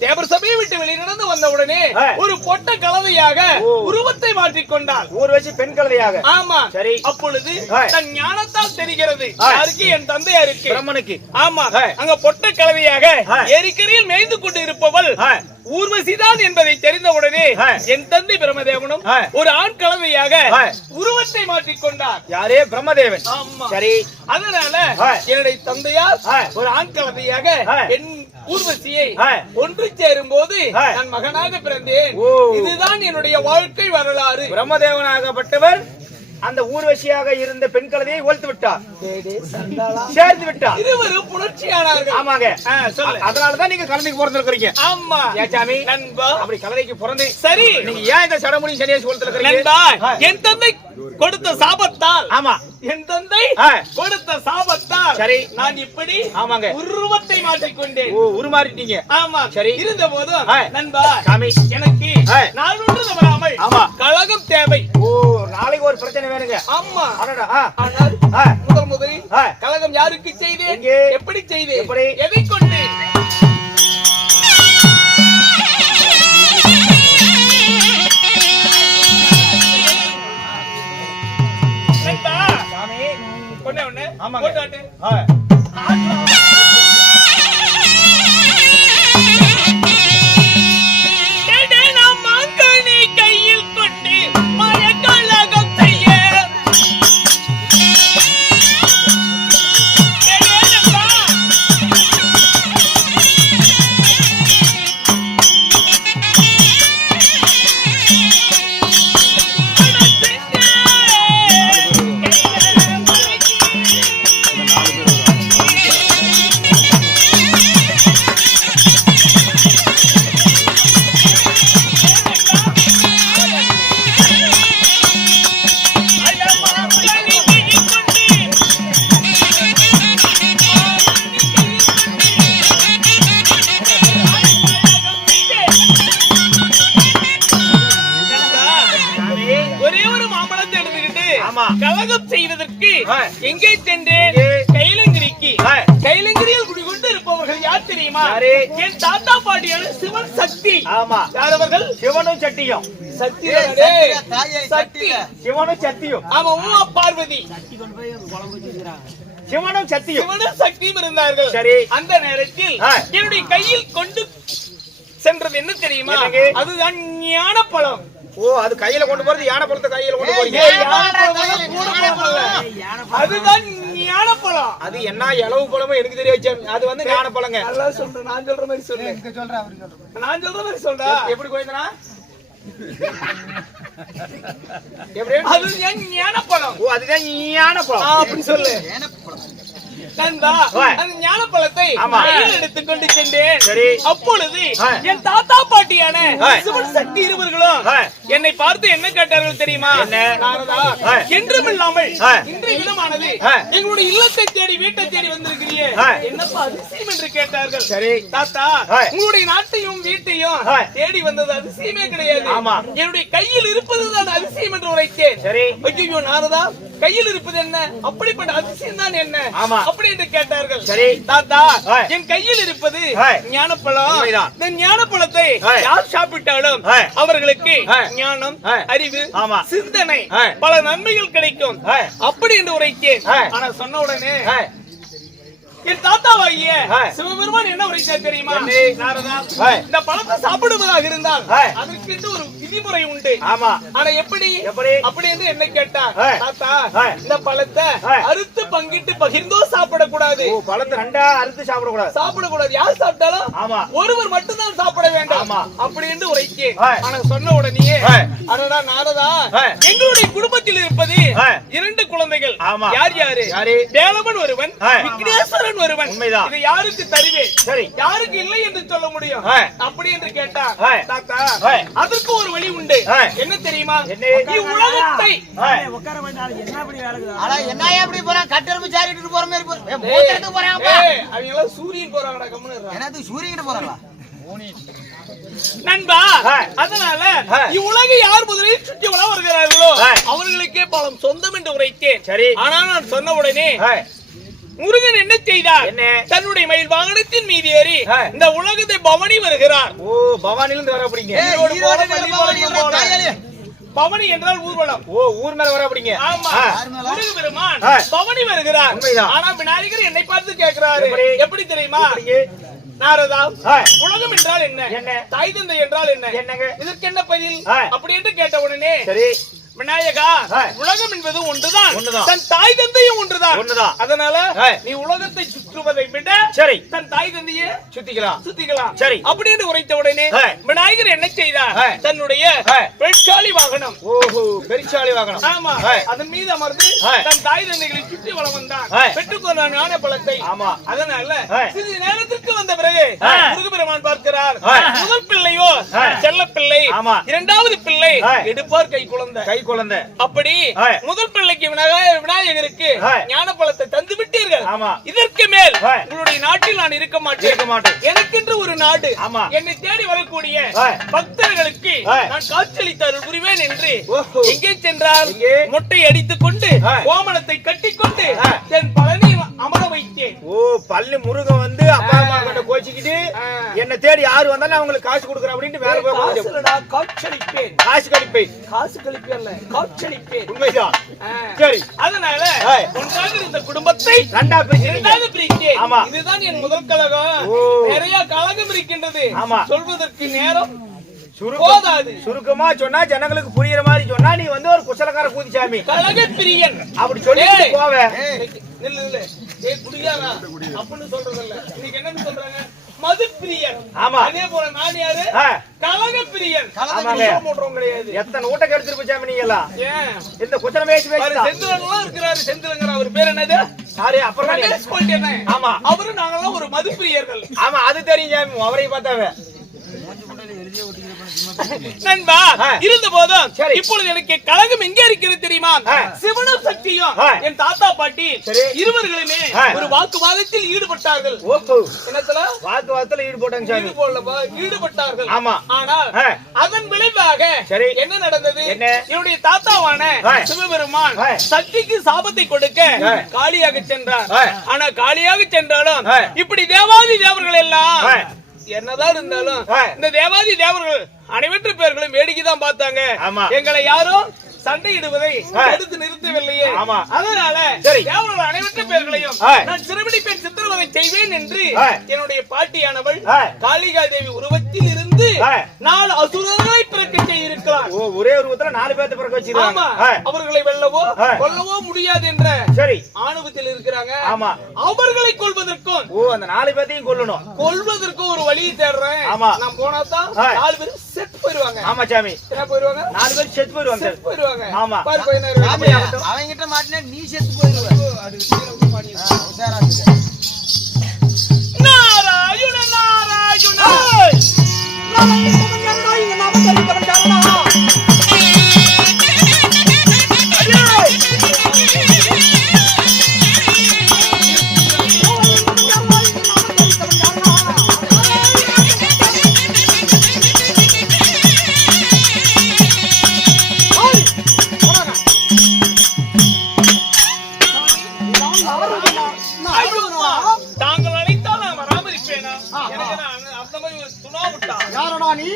தேவர் சபையை விட்டு வெளிநடந்து வந்த உடனே ஒரு பொட்ட கலவையாக உருவத்தை மாற்றிக்கொண்டார். ஊர்வசி பெண் கலவையாக. ஆமா. சரி. அப்பொழுது தன் ஞானத்தால் தெரிகிறது. யாருக்கு? என் தந்தையாருக்கு, பிரம்மனுக்கு. ஆமா. அங்க பொட்ட கலவையாக ஏரிக்கரையில் மேய்ந்து கொண்டு இருப்பவள் ஊர்வசிதான் என்பதை தெரிந்தவுடனே என் தந்தை பிரம்மதேவனும் ஒரு ஆண் கலவையாக உருவத்தை மாற்றிக்கொண்டார். யாரே? பிரம்மதேவன். ஆமா. சரி. அதனால என்னுடைய தந்தையார் ஒரு ஆண் கலவையாக என் ஊர்வசியை ஒன்று சேரும் போது நான் மகனாக பிறந்தேன். இதுதான் என்னுடைய வாழ்க்கை வரலாறு. பிரம்மதேவனாகப்பட்டவர் அந்த ஊர்வசியாக இருந்த பெண் கலவையை ஒழித்து விட்டார், சேர்த்து விட்டார். இருவரும் புணர்ச்சியானார்கள். ஆமாங்க. சொல்லு. அதனாலதான் நீங்க கலவைக்கு பிறந்திருக்கிறீங்க. ஆமா. ஏச்சாமி நண்பா, அப்படி கலவைக்கு பிறந்து சரி நீங்க ஏன் இந்த சடமுடி சனியாசி ஒழித்து நண்பா, என் தந்தை கொடுத்த சாபத்தால், ஆமா, என் தந்தை கொடுத்த சாபத்தால் சரி நான் இப்படி ஆமாங்க உருவத்தை மாற்றிக்கொண்டேன். ஓ, உருமாறிட்டீங்க. ஆமா. சரி. இருந்த போதும் நண்பா, சாமி எனக்கு நாளொன்று தவறாமல் ஆமா கழகம் தேவை. ஓ, நாளைக்கு ஒரு பிரச்சனை வேணுங்க. ஆமா. ஆனால் முதலில் கழகம் யாருக்கு செய்தேன்? எப்படி செய்தேன்? எப்படி? எதை கொண்டு? ஆமாங்க. கையில் கொண்டு மயக்கழகம் செய்ய கலகம் செய்வதற்கு எங்கே சென்றேன்? கைலங்கிரிக்கு. கைலங்கிரியில் குடிகொண்டு இருப்பவர்கள் யார் தெரியுமா? என் தாத்தா பாட்டியான சிவன் சக்தி. ஆமா. யார் அவர்கள்? சிவனும் சக்தியும். சக்தி சக்தி சிவனும் சக்தியும். ஆமா. உமா பார்வதி சிவனும் சக்தியும். சிவனும் சக்தியும் இருந்தார்கள். சரி. அந்த நேரத்தில் என்னுடைய கையில் கொண்டு சென்றது என்ன தெரியுமா? அதுதான் ஞான பழம். ஓ, அது கையில கொண்டு போறது யானை பழத்தை கையில கொண்டு போறீங்க. அதுதான் ஞான பழம். அது என்ன இளவு பழமோ எனக்கு தெரியாது. அது வந்து ஞான பழங்க. நல்லா சொல்றேன். நான் சொல்ற மாதிரி சொல்லு. நான் சொல்ற மாதிரி சொல்றா. எப்படி கோயந்தனா? அது ஞான பழம். ஓ, அதுதான் ஞான பழம் அப்படி சொல்லு. நண்பா, அந்த ஞான பழத்தை கையில் எடுத்துக்கொண்டு சென்றேன். அப்பொழுது என் தாத்தா பாட்டியான சிவன் சக்தி இருவர்களும் என்னை பார்த்து என்ன கேட்டார்கள் தெரியுமா? நாரதா, என்றுமில்லாமல் இன்றைய தினமானது எங்களுடைய இல்லத்தை தேடி வீட்டை தேடி வந்திருக்கிறியே, என்னப்பா அதிசயம் என்று கேட்டார்கள். சரி தாத்தா, உங்களுடைய நாட்டையும் வீட்டையும் தேடி வந்தது அதிசயமே கிடையாது. என்னுடைய கையில் இருப்பதுதான் அதிசயம் என்று உரைத்தேன். சரி. ஐயோ நாரதா, கையில் இருப்பது என்ன? அப்படிப்பட்ட அதிசயம் தான் என்ன? ஆமா. அப்படி என்று கேட்டார்கள். சரி. தாத்தா, ஆ. என் கையில் இருப்பது ஆ. ஞானப்பழம். உண்மைதான். இந்த ஞானப்பழத்தை ஆ. யார் சாப்பிட்டாலும் ஆ. அவர்களுக்கு ஆ. ஞானம், ஆ. அறிவு, ஆமா. சிந்தனை, ஆ. பல நன்மைகள் கிடைக்கும். ஆ. அப்படி என்று உரைத்தேன். ஆ. ஆனா சொன்ன உடனே ஆ. என் தாத்தாவாகிய ஆ. சிவபெருமான் என்ன உரைத்தார் தெரியுமா? என்ன? நாரதா, ஆ. இந்த பழத்தை சாப்பிடுவதாக இருந்தால் ஆ. அதற்கென்று ஒரு விதிமுறை உண்டு. ஆமா. ஆனா எப்படி எப்படி? அப்படி என்று என்ன கேட்டார். ஆ. தாத்தா, ஆ. இந்த பழத்தை ஆ. அறுத்து பங்கிட்டு பகிர்ந்தோ சாப்பிடக்கூடாது. ஓ, பழத்தை ரெண்டா அறுத்து சாப்பிடக்கூடாது. சாப்பிடக்கூடாது. யார் சாப்பிட்டாலும் ஆமா. ஒருவர் மட்டும்தான் சாப்பிட வேண்டும். ஆமா. அப்படி என்று உரைத்தேன். ஆ. ஆனா சொன்ன உடனே ஆ. அடடா நாரதா, ஆ. எங்களுடைய குடும்பத்தில் இருப்பது ஆ. 2 குழந்தைகள். ஆமா. யார் யாரு? யாரு? தேவன் ஒருவன், ஆ. விக்னேஸ்வரன் ஒருவன். உண்மைதான். இதை யாருக்கு தருவேன்? சரி. யாருக்கு இல்லை என்று சொல்ல முடியும்? ஆ. அப்படி என்று கேட்டார். ஆ. தாத்தா, ஆ. அதற்கு ஒரு வழி உண்டு. ஆ. என்ன தெரியுமா? என்ன? இவ்வுலகத்தை ஆ. ஆனா என்ன எப்படி போறான்? கட்டெரும்பு சாரிட்டு போற மாதிரி மூத்தத்துக்கு போறான். ஏய், அவங்க எல்லாம் சூரியன் போறாங்கடா, கம்முனு இருடா. என்னது சூரியன் போறாங்களா? நண்பா, ஆ. அதனால ஆ. இவ்வுலகை யார் முதலில் சுற்றி வள வருகிறார்களோ ஆ. அவர்களுக்கே பலம் சொந்தம் என்று உரைத்தேன். சரி. ஆனால் நான் சொன்ன உடனே ஆ. முருகன் என்ன செய்தார்? என்ன? தன்னுடைய மயில் வாகனத்தின் மீது ஏறி ஆ. இந்த உலகத்தை பவனி வருகிறார். ஓ, பவானில இருந்து வர அப்படிங்க. ஈரோடு போல, பள்ளிப்பாளையம் போல. பவனி என்றால் ஊர்வலம். ஓ, ஊர் மேல வர அப்படிங்க. ஆமா. ஆ. முருக பெருமான் ஆ. பவனி வருகிறார். உண்மைதான். ஆனா விநாயகர் என்னை பார்த்து கேட்கிறாரு. எப்படி? எப்படி தெரியுமா? எப்படிங்க? நாரதா, ஆ. உலகம் என்றால் என்ன? என்ன? தாய் தந்தை என்றால் என்ன? என்னங்க? இதற்கு என்ன பதில்? ஆ. அப்படி என்று கேட்ட உடனே சரி. விநாயகா, ஆ. உலகம் என்பது ஒன்றுதான். ஒன்றுதான். தன் தாய் தந்தையும் ஒன்றுதான். ஒன்றுதான். அதனால ஆ. நீ உலகத்தை சுற்றுவதை விட சரி. தன் தாய் தந்தையை சுத்திக்கலாம். சுத்திக்கலாம். சரி. அப்படி என்று உரைத்த உடனே ஆ. விநாயகர் என்ன செய்தார்? ஆ. தன்னுடைய ஆ. பெட்சாலி வாகனம், ஓஹோ, பெரிச்சாளி வாகனம். ஆமா, ஆ. அதன் மீது அமர்ந்து ஆ. தன் தாய் தந்தைகளை சுற்றி வலம் வந்தான். ஆ. பெற்றுக்கொண்டான் ஞான பழத்தை. ஆமா. அதனால ஆ. சிறிது நேரத்திற்கு வந்த பிறகு ஆ. முருகபெருமான் பார்க்கிறார். ஆ. முதல் பிள்ளையோ ஆ. செல்ல பிள்ளை, ஆமா. இரண்டாவது பிள்ளை ஆ. எடுப்பார் கை குழந்தை. கை குழந்தை. அப்படி ஆ. முதல் பிள்ளைக்கு விநாயகருக்கு ஆ. ஞான பழத்தை தந்து விட்டீர்கள். ஆமா. இதற்கு மேல் ஆ. உங்களுடைய நாட்டில் நான் இருக்க மாட்டேன். இருக்க மாட்டேன். எனக்கென்று ஒரு நாடு, ஆமா. என்னை தேடி வரக்கூடிய ஆ. பக்தர்களுக்கு ஆ. நான் காட்சியளித்து அருள் புரிவேன் என்று ஓஹோ. எங்கே சென்றார்? எங்கே? மொட்டை அடித்துக் கொண்டு ஆ. கோமணத்தை கட்டிக்கொண்டு ஆ. தென் பழனி அமர வைத்தேன். ஓ, பள்ளி முருகன் வந்து அப்பா அம்மா கிட்ட கோச்சிக்கிட்டு ஆ. என்ன தேடி யாரு வந்தாலும் அவங்களுக்கு காசு கொடுக்குறேன் அப்படின்ட்டு வேற போய் காசு உட்கார்ந்து இல்லடா, காட்சியளிப்பேன். காசு கழிப்பை. காசு கழிப்பேன் இல்ல, காட்சியளிப்பேன். உண்மைதான். ஆ. சரி. அதனால ஆ. ஒன்றாக இருந்த குடும்பத்தை ரெண்டா பிரிச்சு இரண்டாவது பிரித்தேன். ஆமா. இதுதான் என் முதல் கழகம். ஓ. நிறைய கழகம் இருக்கின்றது. ஆமா. சொல்வதற்கு நேரம் சுருக்கம் போதாது. சுருக்கமா சொன்னா ஜனங்களுக்கு புரியுற மாதிரி சொன்னா நீ வந்து ஒரு குசலக்கார கூதிச்சாமி கழக பிரியன் அப்படி சொல்லி ஏய். போவே. நில்லு, நில்லு. ஏய், குடியாரா அப்படின்னு சொல்றதில்ல. இன்னைக்கு என்ன சொல்றாங்க? மது பிரியன். ஆமா. அதே போல நான் யாரு? ஆ. கழக பிரியன். ஆமாங்க. போடுறோம் கிடையாது. எத்தனை ஊட்ட கெடுத்துட்டு போச்சாமி நீங்க எல்லாம் ஏன்? இந்த குச்சல பேச்சு அவரு பேச்சு செந்திலங்கெல்லாம் இருக்கிறாரு. செந்திலங்கர் அவர் பேர் என்னது? சாரி அப்புறம் கணேஷ் கோல்டேனே. ஆமா. அவரு நாங்கெல்லாம் ஒரு மது பிரியர்கள். ஆமா, அது தெரியும் சாமி, அவரை பார்த்தாவே. நண்பா, ஆ. இருந்த போதும் சரி. இப்பொழுது எனக்கு கழகம் எங்கே இருக்கிறது தெரியுமா? ஆ. சிவனும் சக்தியும் ஆ. என் தாத்தா பாட்டி சரி. இருவர்களுமே ஆ. ஒரு வாக்குவாதத்தில் ஈடுபட்டார்கள். ஓஹோ, என்னத்துல? வாக்குவாதத்துல ஈடுபட்டாங்க சாமி. ஈடுபட்டார்கள். ஆமா. ஆனால் ஆ. அதன் விளைவாக சரி. என்ன நடந்தது? என்ன? என்னுடைய தாத்தாவான ஆ. சிவபெருமான் ஆ. சக்திக்கு சாபத்தை கொடுக்க ஆ. காளியாக சென்றார். ஆ. ஆனா காளியாக சென்றாலும் ஆ. இப்படி தேவாதி தேவர்கள் எல்லாம் ஆ. என்னதான் இருந்தாலும் ஆ. இந்த தேவாதி தேவர்கள் அனைவற்ற பேர்களும் வேடிக்கை தான் பார்த்தாங்க. ஆமா. எங்களை யாரும் சண்டையிடுவதை ஆ. தடுத்து நிறுத்தவில்லையே. ஆமா. அதனால சரி. தேவர்கள் அனைவற்ற பேர்களையும் ஆ. நான் சிறுபிடிப்பேன், சித்திரவதை செய்வேன் என்று ஆ. என்னுடைய பாட்டியானவள் ஆ. காளிகா தேவி உருவத்தில் இருந்து ஆ. 4 அசுரர்களை பிறக்க செய்திருக்கிறார். ஓ, ஒரே உருவத்துல 4 பேர்த்த பிறக்க வச்சிருக்காங்க. ஆமா. அவர்களை வெல்லவோ ஆ. கொல்லவோ முடியாது என்ற சரி. ஆணவத்தில் இருக்கிறாங்க. ஆமா. அவர்களை கொல்வதற்கும் ஓ, அந்த 4 பேர்த்தையும் கொல்லணும். கொல்வதற்கு ஒரு வழியை தேடுறேன். ஆமா. நான் போனாதான் ஆ. 4 பேரும் செத்து போயிருவாங்க. ஆமா சாமி, என்ன போயிருவாங்க? 4 பேர் செத்து போயிருவாங்க சார். செத்து போயிருவாங்க. ஆமா. பாரு பையனா இருக்கு. அவங்கிட்ட மாட்டினா நீ செத்து போயிருவ. உஷாரா இருக்கு. நாராயண நாராயண மொத்தமா இவர் துணா விட்டா. யாரடா நீ?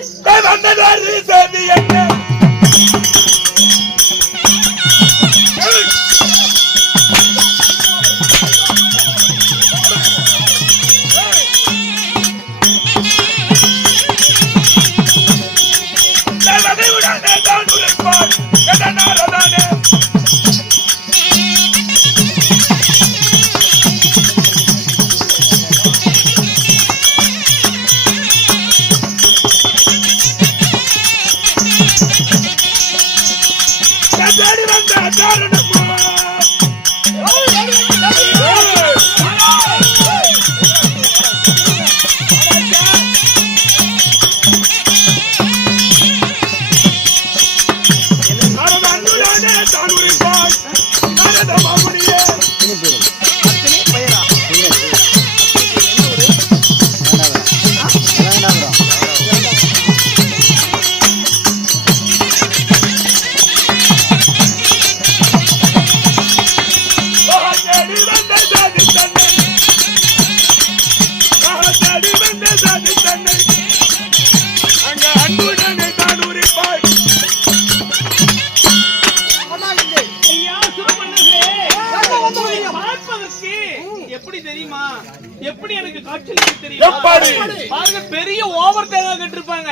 எப்படி எனக்கு காட்சி தெரியும்? பாருங்க, பெரிய ஓவர் டேங்க் கட்டிருப்பாங்க.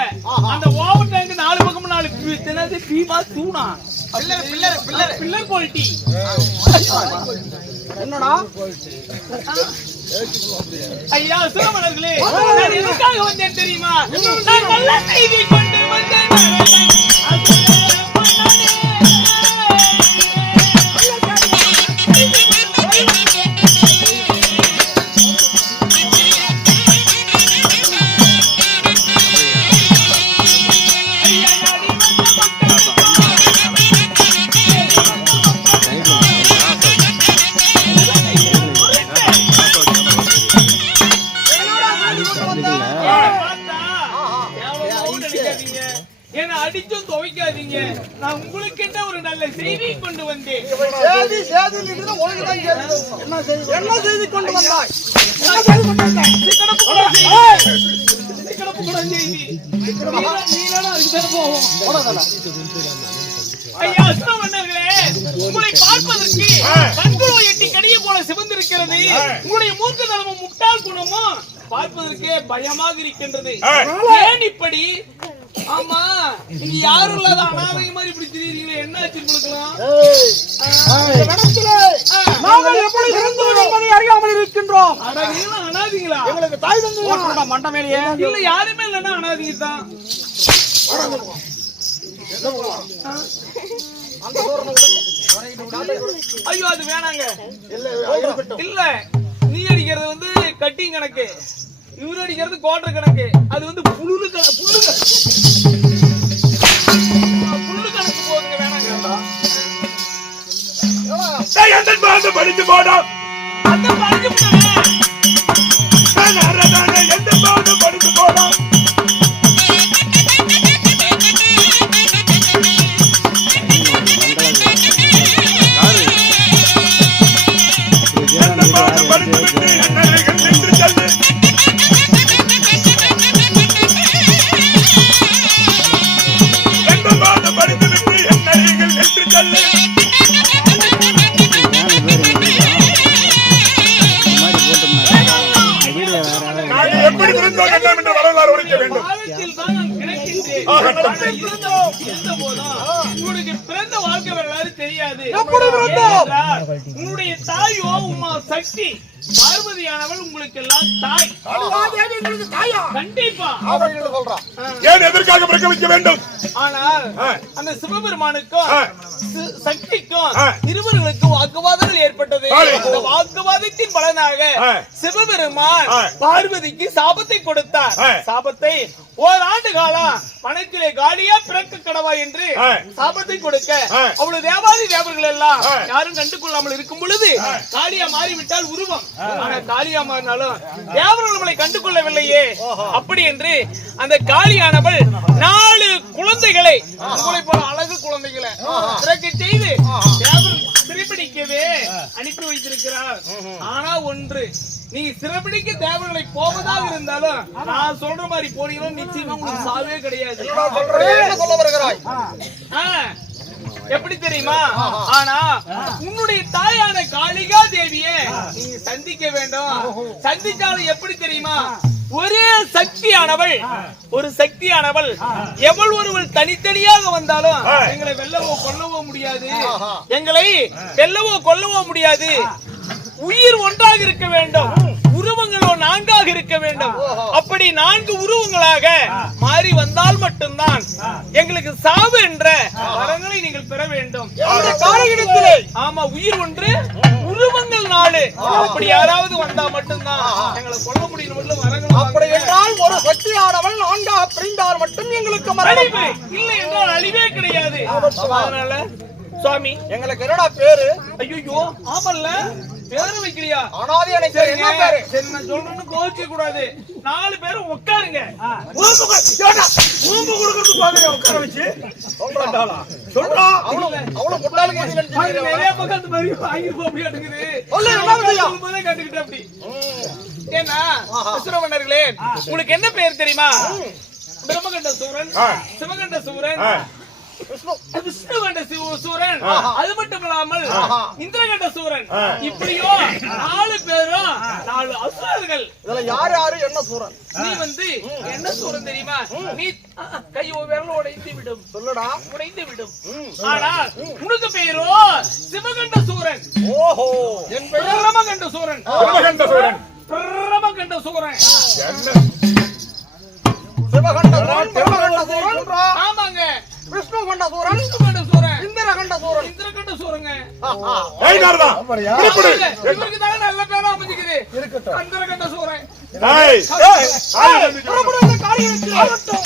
அந்த ஓவர் டேங்க் 4 பக்கமும் 4 பீமா தூணா பில்லர் குவாலிட்டி. என்னடா ஐயா சுரமணர்களே, நான் எதுக்காக வந்தேன் தெரியுமா? நான் நல்ல செய்தி கொண்டு வந்தேன். என்ன அடிச்சும் துவைக்காதீங்க. நான் உங்களுக்கு என்ன ஒரு நல்ல செய்தி கொண்டு வந்தேன். என்ன செய்தி கொண்டு வந்தாய்? ஐயா அசுரமன்னர்களே, உங்களை பார்ப்பதற்கு கண்களோ எட்டி கடிய போல சிவந்திருக்கிறது. உங்களுடைய மூர்க்க தனமும் முட்டாள் குணமும் பார்ப்பதற்கே பயமாக இருக்கின்றது. ஏன் இப்படி? ஆமா, நீங்க யாரும் இல்லாத அனாதை மாதிரி இப்படி திரியுறீங்களே, என்ன ஆச்சு உங்களுக்குலாம்? நாங்கள் எப்படி இருந்தோம் என்பதை அறியாமல் இருக்கின்றோம். அட நீங்க அனாதிங்களா? எங்களுக்கு தாய் தந்தை மண்டமேலையே இல்ல, யாருமே இல்லன்னா அனாதிங்க தான். ஐயோ அது வேணாங்க. இல்ல, நீ அடிக்கிறது வந்து கட்டிங் கணக்கு, இவரு அடிக்கிறது குவார்டர் கணக்கு. அது வந்து புல்லு கணக்கு போதுங்க, வேணாங்க. படித்து போனோம் அந்த படிச்சு போனேன். எந்த பாடு படித்து போனோம். பிறந்த வாழ்க்கை வரலாறு தெரியாது. உன்னுடைய தாயோ உமா சக்தி பார்வதியானவள் உங்களுக்கு எல்லாம் தாய். கண்டிப்பா. ஏன் எதற்காக பிறக்க வைக்க வேண்டும்? ஆனால் அந்த சிவபெருமானுக்கும் சக்திக்கும் இருவர்களுக்கும் வாக்குவாதங்கள் ஏற்பட்டது. அந்த வாக்குவாதத்தின் பலனாக சிவபெருமான் பார்வதிக்கு சாபத்தை கொடுத்தார். சாபத்தை ஓராண்டு காலம் மனத்திலே காலியா பிறக்க கடவா என்று சாபத்தை கொடுக்க அவளது தேவாதி தேவர்கள் எல்லாம் யாரும் கண்டு கொள்ளாமல் இருக்கும் பொழுது காளியா மாறிவிட்டால் உருவம். ஆனா காளியா மாறினாலும் தேவர்கள் நம்மளை கண்டு கொள்ளவில்லையே. அப்படி என்று அந்த காளியானவள் 4 குழந்தைகளை உங்களை போல அழகு குழந்தைகளை பிறக்க செய்து சிறைபிடிக்கவே அனுப்பி வைத்திருக்கிறார். ஆனா ஒன்று, நீ சிறைபிடிக்க தேவர்களை போவதாக இருந்தாலும் நான் சொல்ற மாதிரி போனீங்கன்னா நிச்சயமா உங்களுக்கு சாவே கிடையாது. சொல்ல வருகிறாய்? எப்படி தெரியுமா? ஆனா உன்னுடைய தாயான காளிகா தேவியை நீங்க சந்திக்க வேண்டும். சந்திச்சாலும் எப்படி தெரியுமா? ஒரே சக்தியானவள், ஒரு சக்தியானவள் எவள் ஒருவள் தனித்தனியாக வந்தாலும் எங்களை வெல்லவோ கொல்லவோ முடியாது. எங்களை வெல்லவோ கொல்லவோ முடியாது. உயிர் ஒன்றாக இருக்க வேண்டும், உருவங்களோ நான்காக இருக்க வேண்டும். அப்படி 4 உருவங்களாக மாறி வந்தால் மட்டும்தான் எங்களுக்கு சாவு என்ற வரங்களை நீங்கள் பெற வேண்டும். ஆமா, உயிர் ஒன்று உருவங்கள் 4. அப்படி யாராவது வந்தா மட்டும்தான் எங்களை கொல்ல முடியும். அப்படி என்றால் ஒரு சக்தியானவள் 4ஆக பிரிந்தால் மட்டும் எங்களுக்கு மரணம், இல்லை என்றால் அழிவே கிடையாது. அதனால சுவாமி எங்களுக்கு என்னடா பேரு? ஐயோ ஆமல்ல பேரு வைக்கிறியா? அனாதி எனக்கு என்ன பேரு? சரி, நான் சொல்றேன்னு கோச்சிக்க கூடாது. 4 பேரும் உட்காருங்க. ஊம்பு கொடுக்கறது பாக்குறேன், உட்கார வச்சு சொல்றாடா சொல்றா. அவளும் முட்டாளுங்க நிறைய பக்கம் அந்த மாதிரி வாங்கி போடியாட்டுக்குது. கட்டுக்கிட்ட அப்படி ஏன்னா அசுரமன்னர்களே, உங்களுக்கு என்ன பேர் தெரியுமா? பிரம்மகண்ட சூரன், சிவகண்ட சூரன், விஷ்ணுகண்ட சூரன், அது மட்டும் இல்லாமல் இந்திரகண்ட சூரன். இப்படியோ 4 பேரும் 4 அசுரர்கள். இதுல யார் யாரு என்ன சூரன்? நீ என்ன சூரன் தெரியுமா? நீ கையோ விரல உடைந்து விடும். சொல்லுடா. உடைந்து விடும். ஆனால் உனக்கு பேரோ சிவகண்ட சூரன். ஓஹோ, என் பெயர் பிரம்மகண்ட சூரன். பிரம்மகண்ட சூரன். பிரம்மகண்ட சூரன். சிவகண்ட சூரன். ஆமாங்க. விஷ்ணு கண்ட சூரன். விஷ்ணுகண்ட சூரன். இந்திரகண்ட சூரன். இந்திரகண்ட சூரங்க. ஏய் நாரதா, புடிப்புடு. இவருக்கு தான் நல்ல பேரா அமைஞ்சிக்குது. இந்திரகண்ட சூரன். ஏய் புறப்படு, இந்த காரியத்தை ஆகட்டும்.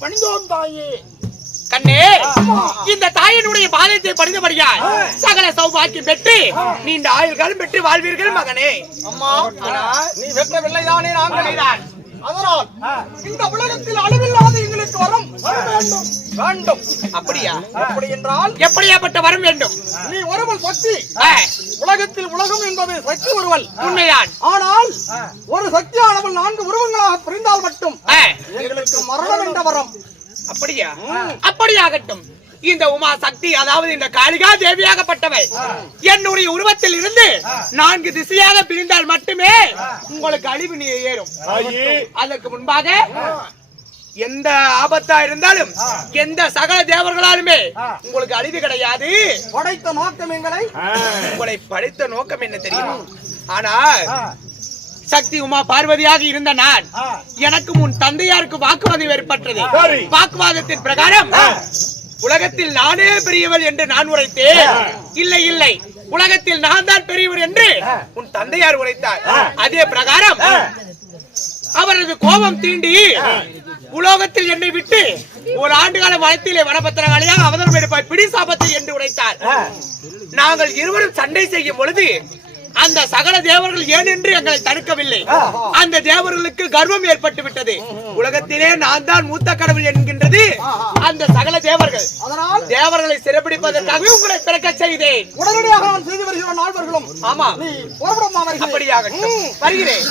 பணிந்தோம் தாயே. கண்ணே, இந்த தாயினுடைய பாதத்தை பணிந்தபடியால் சகல சௌபாக்கியம் பெற்று நீண்ட ஆயுள்களும் பெற்று வாழ்வீர்கள் மகனே. அம்மா, நீ வெற்றவில்லைதானே? நாங்கள் அதனால் இந்த உலகத்தில் அளவில்லாத எங்களுக்கு வரம் வேண்டும். வேண்டும். அப்படியா? அப்படி என்றால் எப்படியாப்பட்ட வரம் வேண்டும்? நீ ஒருவள் சக்தி. உலகத்தில் உலகம் என்பது சக்தி ஒருவள். உண்மைதான். ஆனால் ஒரு சக்தியானவள் 4 உருவங்களாக பிரிந்தால் மட்டும் எங்களுக்கு மரணம் என்ற வரம். அப்படியா? அப்படியாகட்டும். இந்த உமா சக்தி, அதாவது இந்த காளிகா தேவியாகப்பட்டவள் என்னுடைய உருவத்தில் இருந்து 4 திசையாக பிரிந்தால் மட்டுமே உங்களுக்கு அழிவு நீ ஏறும். அதற்கு முன்பாக எந்த ஆபத்தா இருந்தாலும் எந்த சகல தேவர்களாலுமே உங்களுக்கு அழிவு கிடையாது. படைத்த நோக்கம் எங்களை, உங்களை படைத்த நோக்கம் என்ன தெரியுமா? ஆனால் சக்தி உமா பார்வதியாக இருந்த நான் எனக்கு முன் தந்தையாருக்கு வாக்குவாதம் ஏற்பட்டது. வாக்குவாதத்தின் பிரகாரம் உலகத்தில் நானே பெரியவள் என்று நான் உரைத்தேன். இல்லை இல்லை, உலகத்தில் நான் தான் பெரியவர் என்று உன் தந்தையார் உரைத்தார். அதே பிரகாரம் அவரது கோபம் தீண்டி உலோகத்தில் என்னை விட்டு ஒரு ஆண்டுகால வனத்திலே வனபத்திரகாலியாக அவதரம் எடுப்பாய் பிடி சாபத்தை என்று உரைத்தார். நாங்கள் இருவரும் சண்டை செய்யும் பொழுது அந்த சகல தேவர்கள் ஏன் என்று எங்களை தடுக்கவில்லை. அந்த தேவர்களுக்கு கர்வம் ஏற்பட்டு விட்டது. உலகத்திலே நான் தான் மூத்த கடவுள் என்கின்றது அந்த சகல தேவர்கள். அதனால் தேவர்களை சிறைப்பிடிப்பதற்காக உங்களை பிறக்க செய்தேன். உடனடியாக நான் செய்து வருகிற நால்வர்களும் ஆமா நீ புறப்படமா அப்படியாகட்டும். வருகிறேன்.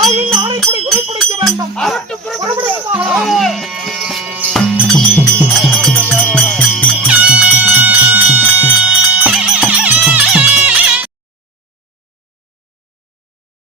ஆயின் ஆணைப்படி துணைப்பிடிக்க வேண்டும். புறப்படுவோமாக